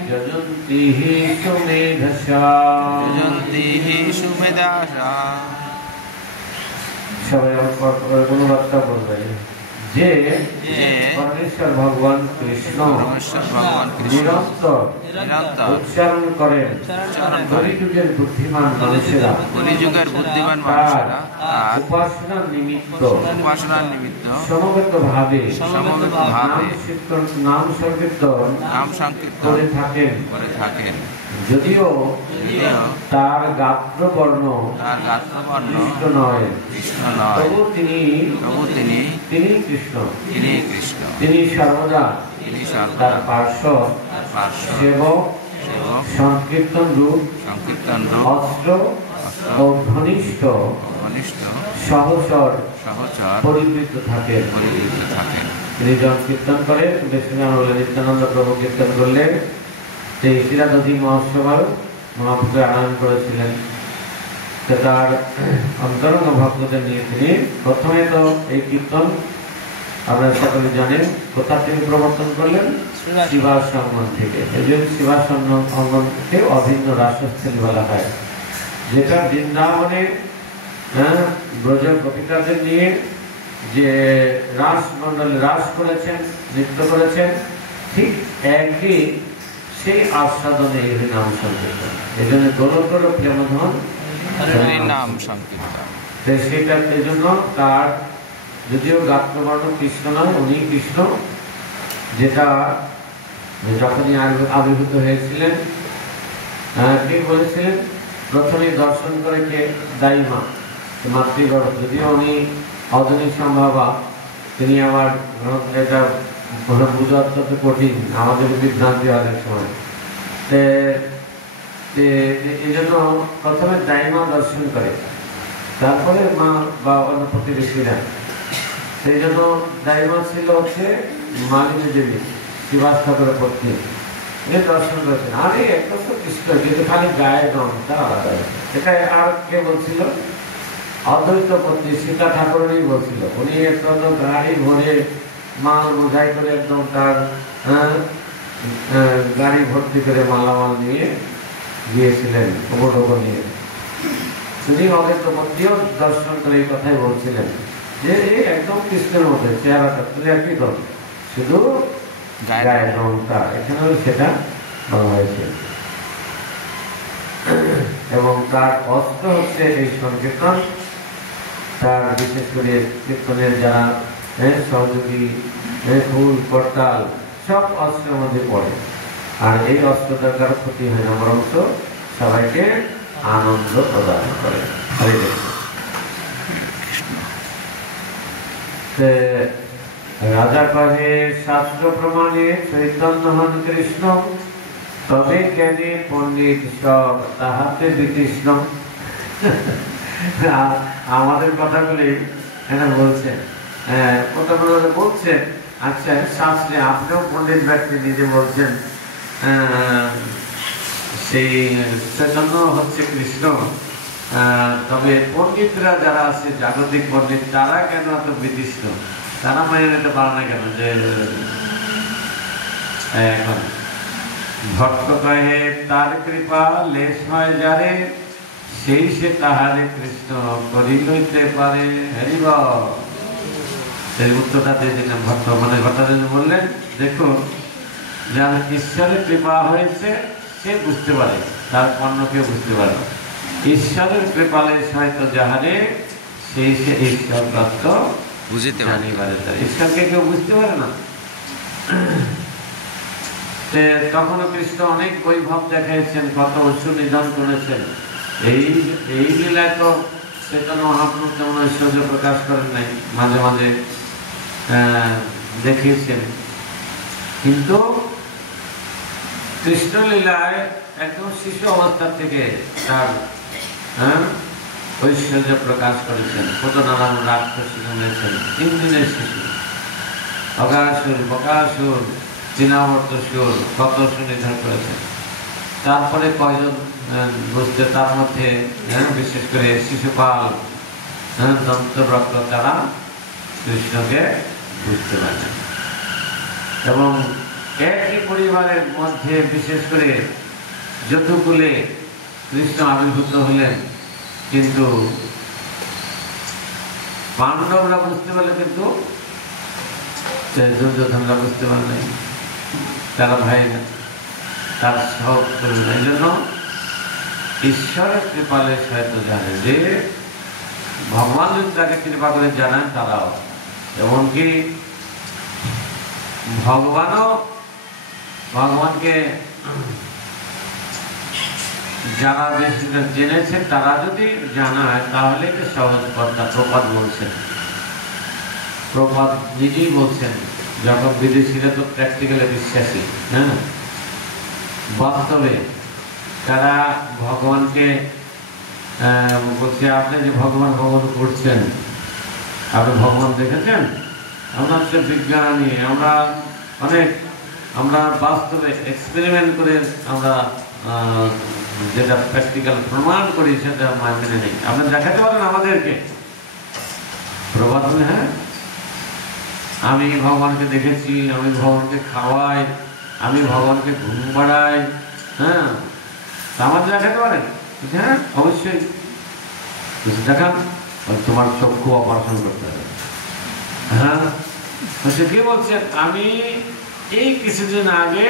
যজন্তি সুমেধসা। সবাই আমার গুণবার্তা বলবেন যে পরমেশ্বর ভগবান কৃষ্ণ নিরন্তর উচ্চারণ করেন কলিযুগের বুদ্ধিমান মানুষেরা উপাসনার নিমিত্ত সমবেত ভাবে নাম সংকীর্তন করে থাকেন, যদিও তার গাত্রবর্ণ কৃষ্ণ নয়, তবু তিনি কৃষ্ণ, তিনি সর্বদা তার পার্শ্ব সেবক সংকীর্তন রূপ অস্ত্র ও ঘনিষ্ঠ সহচর পরিবৃত থাকেন। তিনি যখন কীর্তন করেন, নিত্যানন্দ প্রভু কীর্তন করলেন, সেই শিরাদধি মহোৎসব মহাপ্রভু আনয়ন করেছিলেন। তার অন্তরঙ্গ ভক্তদের নিয়ে তিনি প্রথমে তো এই কীর্তন আপনারা সকলে জানেন কোথা থেকে প্রবর্তন করলেন, শিবাস অঙ্গন থেকে। এই জন্য শিবাস অঙ্গনকে অভিন্ন রাসস্থলী বলা হয়, যেটা বৃন্দাবনে ব্রজ গোপিকাদের নিয়ে যে রাস মণ্ডলে রাস করেছেন, নৃত্য করেছেন, ঠিক একই সেই আস্বাদনে এই নাম সংকীর্তন। এই জন্য গোলকর প্রেমধন নাম সংকীর্তন। সেটা এই জন্য তার যদিও গাত্রবর্ণ কৃষ্ণ নয়, উনি কৃষ্ণ, যেটা যখনই আবির্ভূত হয়েছিলেন ঠিক বলেছিলেন, প্রথমে দর্শন করে কে দাইমা মাতৃগর্ভ, যদিও উনি অধনী সম্ভাবা, তিনি আমার এটা বুঝা অত্যন্ত কঠিন, আমাদের বিভ্রান্তি অনেক সময়। এই জন্য প্রথমে দাইমা দর্শন করে, তারপরে মা বা অন্য প্রতিবেশীরা। সেই জন্য দাইমা ছিল হচ্ছে মালিনী দেবী, শিবাস ঠাকুরের পত্নী, উনি দর্শন করেছেন। আরে একটা তো কৃষ্ণ, কিন্তু খালি গায়ের রংটা আলাদা। এটা আর কে বলছিল? অদ্বৈত পত্নী সীতা ঠাকুরই বলছিল। উনি একটা গাড়ি ভরে মাল বোঝাই করে একদম তার গাড়ি ভর্তি করে মালামাল নিয়ে গিয়েছিলেন ওপর নিয়ে। তিনি অদ্বৈত পত্নীও দর্শন করে এই কথাই বলছিলেন যে একদম কৃষ্ণের মধ্যে চেহারাটা তুলে একই রকম, শুধু গায়ের রংটা এখানেও সেটা বলা হয়েছে। এবং তার অস্ত্র হচ্ছে এই সংকীর্তন। তার বিশেষ করে কীর্তনের যারা সহযোগী ফুল করতাল সব অস্ত্রের মধ্যে পড়ে। আর এই অস্ত্রটার কারো ক্ষতি হয় না, বরং সবাইকে আনন্দ প্রদান করে। রাজা কহে শাস্ত্র প্রমাণে চৈতন্য হন কৃষ্ণ, তবে জ্ঞানী পণ্ডিত সব তাহাতে বিকৃষ্ণ। আমাদের কথাগুলি বলছেন, বলছেন আচ্ছা শাস্ত্রে আপনিও পণ্ডিত ব্যক্তি নিজে বলছেন সেই চৈতন্য হচ্ছে কৃষ্ণ, তবে পণ্ডিতরা যারা আছে জাগতিক পণ্ডিত তারা কেন এত বিতৃষ্ণ, তারা মেনে নিতে পারে না কেন? যে এখন ভক্ত কহে তার কৃপা লেশ হয় যারে, সেই সে তাহারে কৃষ্ণ করি লইতে পারে। হরিব সেই উত্তরটা দিয়ে দিলাম। ভক্ত মানে ভট্টাচার্য বললেন, দেখুন যার ঈশ্বরের কৃপা হয়েছে সে বুঝতে পারে, তার পণ্যকে বুঝতে পারে। ঈশ্বরের কৃপালে সহিত যাহারে সেই সে ঈশ্বর প্রাপ্ত বুঝিতে পারে। জানিবারে তার। ঈশ্বরকে কেউ বুঝতে পারে না। তখনও কৃষ্ণ অনেক বৈভব দেখাইছেন, কত অসুর নিধন করেছেন। এই লীলায় তো চৈতন্য মহাপ্রভু তেমন ঐশ্বর্য প্রকাশ করেন নাই, মাঝে মাঝে দেখিয়েছেন। কিন্তু কৃষ্ণ লীলায় একদম শিশু অবস্থা থেকে তার ঐশ্বর্য প্রকাশ করেছেন। কত নানান রাক্ষসী জন্মেছেন, 3 দিনের শিশু, অগাসুর, বকাসুর, চিনাবর্তসুর, কত সুনিধান করেছেন। তারপরে কয়জন বুঝতে, তার মধ্যে বিশেষ করে শিশুপাল, দন্তব্রক্ত, তারা কৃষ্ণকে বুঝতে পারেন। এবং একই পরিবারের মধ্যে বিশেষ করে যদুকুলে কৃষ্ণ আবির্ভূত হলেন, কিন্তু পাণ্ডবরা বুঝতে পারলে কিন্তু দুর্যোধনরা বুঝতে পারলেন, তারা ভাই না, তার সব করলেন না। এই জন্য ঈশ্বরের কৃপালে হয়তো জানে যে ভগবান যদি তাকে কৃপা করে জানান, তারাও এমনকি ভগবানকে যারা বেশি জেনেছে তারা যদি জানায় তাহলে কি সহজ কথা। প্রপাত বলছেন, প্রপাত নিজেই বলছেন, যখন বিদেশিরা তো প্র্যাকটিক্যালে বিশ্বাসী, বাস্তবে তারা ভগবানকে বলছে, আপনি যে ভগবান ভগবান করছেন, আপনি ভগবান দেখেছেন? আমরা হচ্ছে বিজ্ঞানী, আমরা বাস্তবে এক্সপেরিমেন্ট করে আমরা যেটা প্র্যাকটিক্যাল প্রমাণ করি সেটা মেনে নেই। আপনি দেখাতে পারেন আমাদেরকে? প্রবাদ বলে, হ্যাঁ, আমি ভগবানকে দেখেছি, আমি ভগবানকে খাওয়াই, আমি ভগবানকে ঘুম পাড়াই, আমাদের দেখাতে পারেন? হ্যাঁ, অবশ্যই দেখান। তোমার চক্ষু অপারেশন করতে হবে। হ্যাঁ, সে কি বলছেন? আমি এই কিছুদিন আগে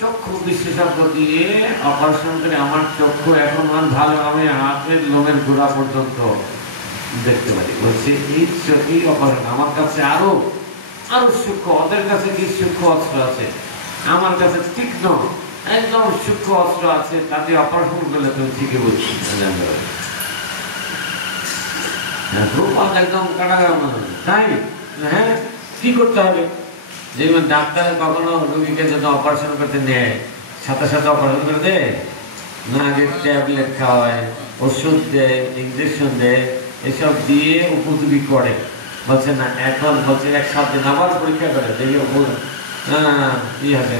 চক্ষু বিশেষজ্ঞ দিয়ে অপারেশন করে আমার চক্ষু এখন ভালো, আমি হাতের লোমের গোড়া পর্যন্ত দেখতে পারি। বলছে এই অপারেশন আমার কাছে আরো সূক্ষ্ম, ওদের কাছে কি সূক্ষ্ম অস্ত্র আছে, আমার কাছে তীক্ষ্ণ একদম সূক্ষ্ম অস্ত্র আছে, তাতে অপারেশন করলে তুমি ঠিকই বলছি। একদম কাটাকাটা মনে হয়, তাই? হ্যাঁ, কি করতে হবে? যেমন ডাক্তার কখনো রোগীকে যদি অপারেশন করতে নেয়, সাথে সাথে অপারেশন করে দেয় না, আগে ট্যাবলেট খাওয়ায়, ওষুধ দেয়, ইঞ্জেকশন দেয়, এসব দিয়ে উপযোগী করে। বলছে না, এখন বলছে 1-7 দিন আবার পরীক্ষা করে, দেখে কি আছে,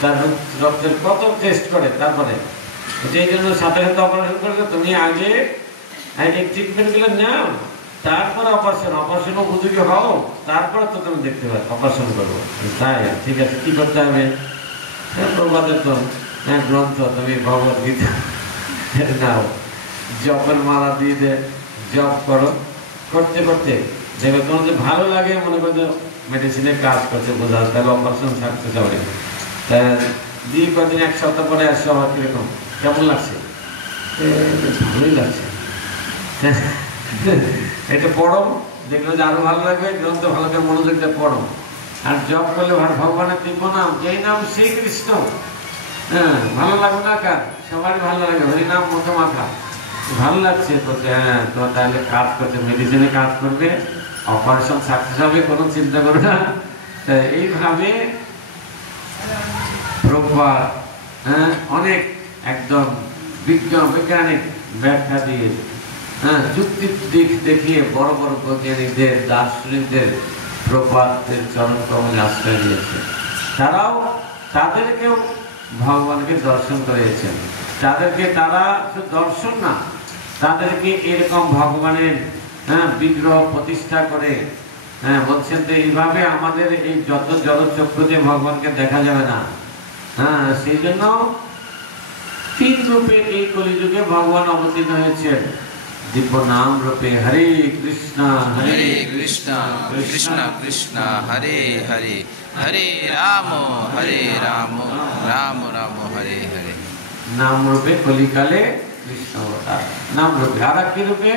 তার রক্তের কত টেস্ট করে, তারপরে এই জন্য সাথে সাথে অপারেশন করবে। তুমি আগে ট্রিটমেন্ট গুলো নাও, তারপরে অপারেশন উপযোগী হও, তারপরে তো তুমি দেখতে পাবে অপারেশন করবো। তাই ঠিক আছে, কি করতে হবে? প্রবাদের তো গ্রন্থ, তুমি ভগবত গীতা নাও, জপের মালা দিয়ে দে, জপ করো, করতে করতে দেখবে তোমার যে ভালো লাগে, মনে করছো মেডিসিনের কাজ করছে, বোঝা, তাহলে অপারেশন থাকতে হবে। দিয়ে কদিন 1 সপ্তাহ পরে আসছে, আমার কিরকম কেমন লাগছে? ভালোই লাগছে। এটা পড়ো, দেখলো যে আরো ভালো লাগবে, গ্রন্থ ভালো করে মনোযোগ দিয়ে পড়ো। আর জপ করলে ভগবানের দিব্য নাম, যেই নাম শ্রীকৃষ্ণ, ভালো লাগবে না কার? সবারই ভালো লাগে, হরিনাম মতো মাথা ভালো লাগছে তো, হ্যাঁ, তো তাহলে কাজ করছে, মেডিসিনে কাজ করবে, অপারেশন সাকসেস হবে, কোনো চিন্তা করবে না। এইভাবে প্রভুপাদ অনেক একদম বৈজ্ঞানিক ব্যাখ্যা দিয়ে, যুক্তির দিক দেখিয়ে বড় বড় বৈজ্ঞানিকদের, দার্শনিকদের, প্রভুপাদের চরণ কমলে আশ্রয় দিয়েছে। তারাও তাদেরকেও ভগবানকে দর্শন করেছেন। তারা শুধু দর্শন না, তাদেরকে এরকম ভগবানের বিগ্রহ প্রতিষ্ঠা করে বলছেন যে এইভাবে আমাদের এই যত জলচক্ষু দিয়ে ভগবানকে দেখা যাবে না। সেই জন্য 3 রূপে এই কলিযুগে ভগবান অবতীর্ণ হয়েছেন। দিব্য নাম রূপে হরে কৃষ্ণ কৃষ্ণ কৃষ্ণ হরে হরে, হরে রাম রাম রাম হরে হরে। নাম রূপে, কলিকালে কৃষ্ণ অবতার নাম রূপে। আর কি রূপে?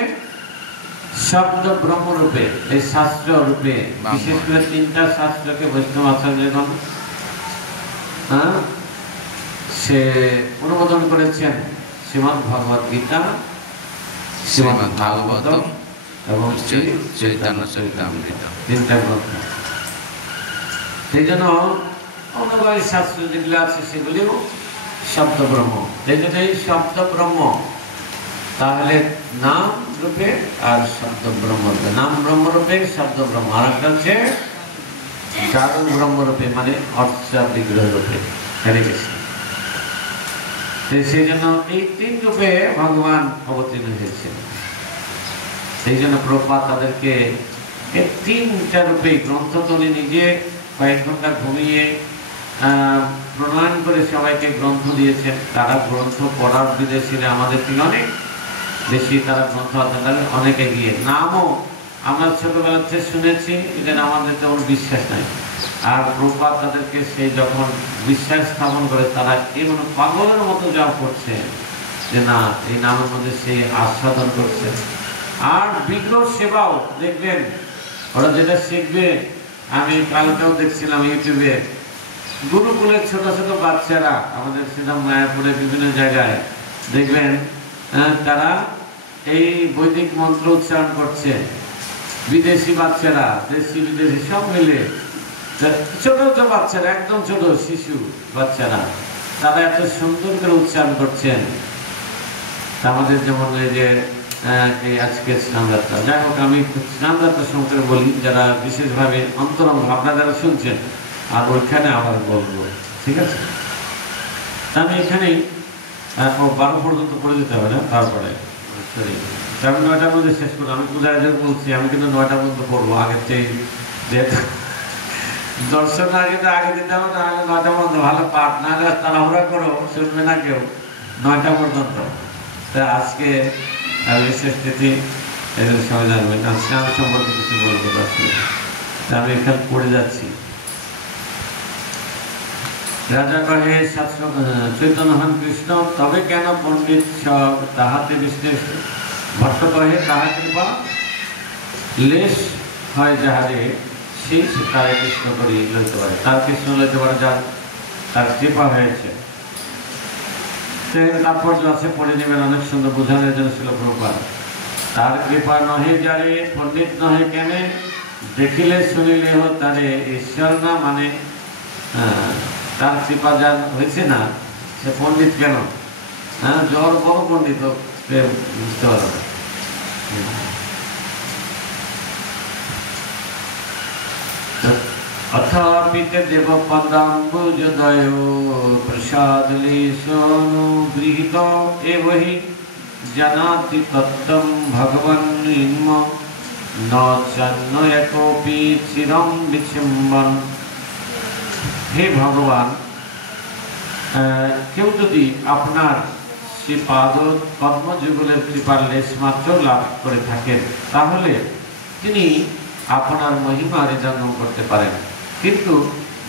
শব্দ ব্রহ্ম রূপে, এই শাস্ত্র রূপে। বিশেষ করে 3টা শাস্ত্রকে বৈষ্ণব আচার্যগণ সে অনুমোদন করেছেন: শ্রীমদ্ ভগবদ গীতা, শ্রীমদ্ ভাগবতম এবং চৈতন্য চরিতামৃত, 3টা গ্রন্থ। সেই জন্য অনুগামী শাস্ত্র যেগুলো আছে সেগুলিও শব্দ ব্রহ্ম। এই জন্য এই শব্দ ব্রহ্ম তাহলে নাম রূপে আর শব্দ ব্রহ্ম রূপে। নাম ব্রহ্ম রূপে, শব্দ ব্রহ্ম। আর একটা হচ্ছে জাগো ব্রহ্ম রূপে, মানে অর্চা বিগ্রহ রূপে। হরে কৃষ্ণ। সেই জন্য এই 3 রূপে ভগবান অবতীর্ণ হয়েছেন। সেই জন্য প্রভুপাদ তাদেরকে এই 3টা রূপে গ্রন্থ তুলে নিজে কয়েক ঘন্টা ঘুমিয়ে প্রণয়ন করে সবাইকে গ্রন্থ দিয়েছেন। তারা গ্রন্থ পড়ার বিদেশিরা আমাদের থেকে অনেক বেশি, তারা গ্রন্থ অধ্যয়ন অনেক এগিয়ে। নামও আমরা ছোটবেলা থেকে শুনেছি, এদের আমাদের তেমন বিশ্বাস নাই। আর প্রভুপাদ তাদেরকে সেই যখন বিশ্বাস স্থাপন করে, তারা এমন পাগলের মতো যা করছে যে না, এই নামের মধ্যে সেই আস্বাদন করছে। আর বিগ্রহ সেবাও দেখবেন, ওরা যেটা শিখবে, আমি কালকেও দেখছিলাম ইউটিউবে, গুরুকুলের ছোট ছোট বাচ্চারা আমাদের সেটা মায়াপুরে বিভিন্ন জায়গায় দেখবেন তারা এই বৈদিক মন্ত্র উচ্চারণ করছে। বিদেশি বাচ্চারা, দেশি বিদেশি সব মিলে, ছোট ছোট বাচ্চারা, একদম ছোট শিশু বাচ্চারা, তারা এত সুন্দর করে উচ্চারণ করছেন। আমাদের যেমন এই যে এই আজকে স্নানযাত্রা, যাই হোক আমি স্নানযাত্রা সম্পর্কে বলি, যারা বিশেষভাবে অন্তরঙ্গ আপনারা যারা শুনছেন, আর ওইখানে আবার বলবো, ঠিক আছে? আমি এখানেই 12 পর্যন্ত পড়ে যেতে হবে না, তারপরে সরি আমি 9টার মধ্যে শেষ করবো। আমি কোথায় বলছি আমি কিন্তু 9টা পর্যন্ত পড়বো, আগের চেয়ে যেহেতু দর্শন আগে তো আগে দিতে হবে, নাহলে 9টা পর্যন্ত ভালো পাঠ, নাহলে তাড়াহুড়া করো, শুনবে না কেউ 9টা পর্যন্ত। তা আজকে বিশেষ তিথি, এদের সবাই জানবেন। আজকে আমি সম্পর্কে কিছু বলবো দর্শন, আমি এখানে পড়ে যাচ্ছি। রাজা কহে চৈতন্য হন কৃষ্ণ, তবে কেন পণ্ডিত সব তাহাতে বিশ্লেষ। ভট্ট কহে তাহা কৃপা লেশ হয় যাহারে, সেই তারে কৃষ্ণ করি লইতে পারে। তার কৃষ্ণ লইতে পারে, যার তার কৃপা হয়েছে। তাৎপর্য আছে, পড়ে নেবেন, অনেক সুন্দর বোঝানোর জন্য ছিল প্রভুপাদ। তার কৃপা নহে যারে, পণ্ডিত নহে কেনে, দেখিলে শুনিলে হো তারে ঈশ্বর না মানে। তার কৃপা যার হয়েছে না, সে পণ্ডিত কেন? জ্বর বড় পণ্ডিত বুঝতে পারবে। অথাপিতে দেব পদাম্বুজোদয় প্রসাদ লেশনু গৃহীত এবহি জানাতি তত্ত্বম ভগবান নিম্ন ন চান্ন একোপি চিরম বিচ্ছিম্বন। হে ভগবান, কেউ যদি আপনার সে পাদ পদ্মযুগলের কৃপার লেশ মাত্র লাভ করে থাকেন, তাহলে তিনি আপনার মহিমা হৃদয়ঙ্গম করতে পারেন। কিন্তু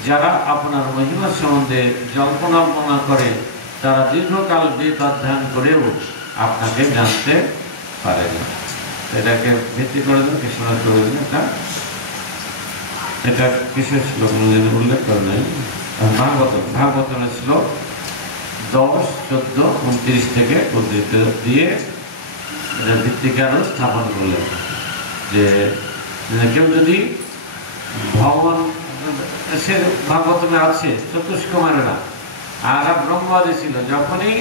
যারা আপনার মহিমার সম্বন্ধে জল্পনা করে, তারা দীর্ঘকাল বেদ অধ্যয়ন করেও আপনাকে জানতে পারে না। এটাকে ভিত্তি করে দেন কৃষ্ণনাথ প্রভু। এটা কিসের শ্লোক উল্লেখ করে নাই? ভাগবতের শ্লোক 10, 14, 29 থেকে উদ্ধৃত দিয়ে এটা ভিত্তিকে আরো স্থাপন করলেন যে কেউ যদি ভগবান, সে ভাগবতমে আছে চতুষ্কুমারেরা আর ব্রহ্মবাদী ছিল, যখনই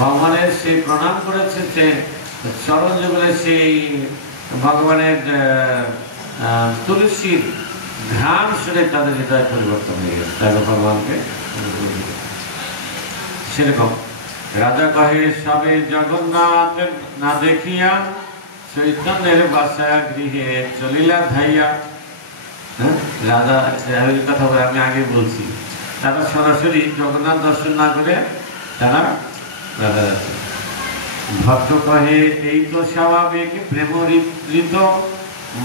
ভগবানের সেই প্রণাম করেছে, সে চরণ যুগলে সেই ভগবানের তুলসীর ঘ্রাণ শুনে তাদের হৃদয় পরিবর্তন হয়ে গেছে, তাই ভগবানকে। সেরকম রাজা কহে সবে জগন্নাথ না দেখিয়া, চৈতন্যের বাসা গৃহে চলিলা ধাইয়া। রাজা কথা বলে আমি আগে বলছি, তারা সরাসরি জগন্নাথ দর্শন না করে তারা রাজা যাচ্ছে। ভক্ত কহে এই তো স্বাভাবিক প্রেমঋত,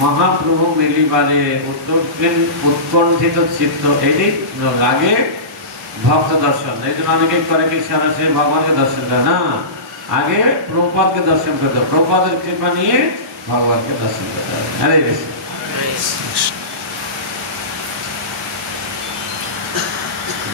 মহাপ্রভু মিলিবারে উৎকণ্ঠিত চিত্ত। এই লাগে ভক্ত দর্শন। এই জন্য অনেকে করে কি সে ভগবানকে দর্শন করে না, আগে প্রভুপাদকে দর্শন করতে হবে, প্রভুপাদের কৃপা নিয়ে ভগবানকে দর্শন করতে হবে। হরে কৃষ্ণ।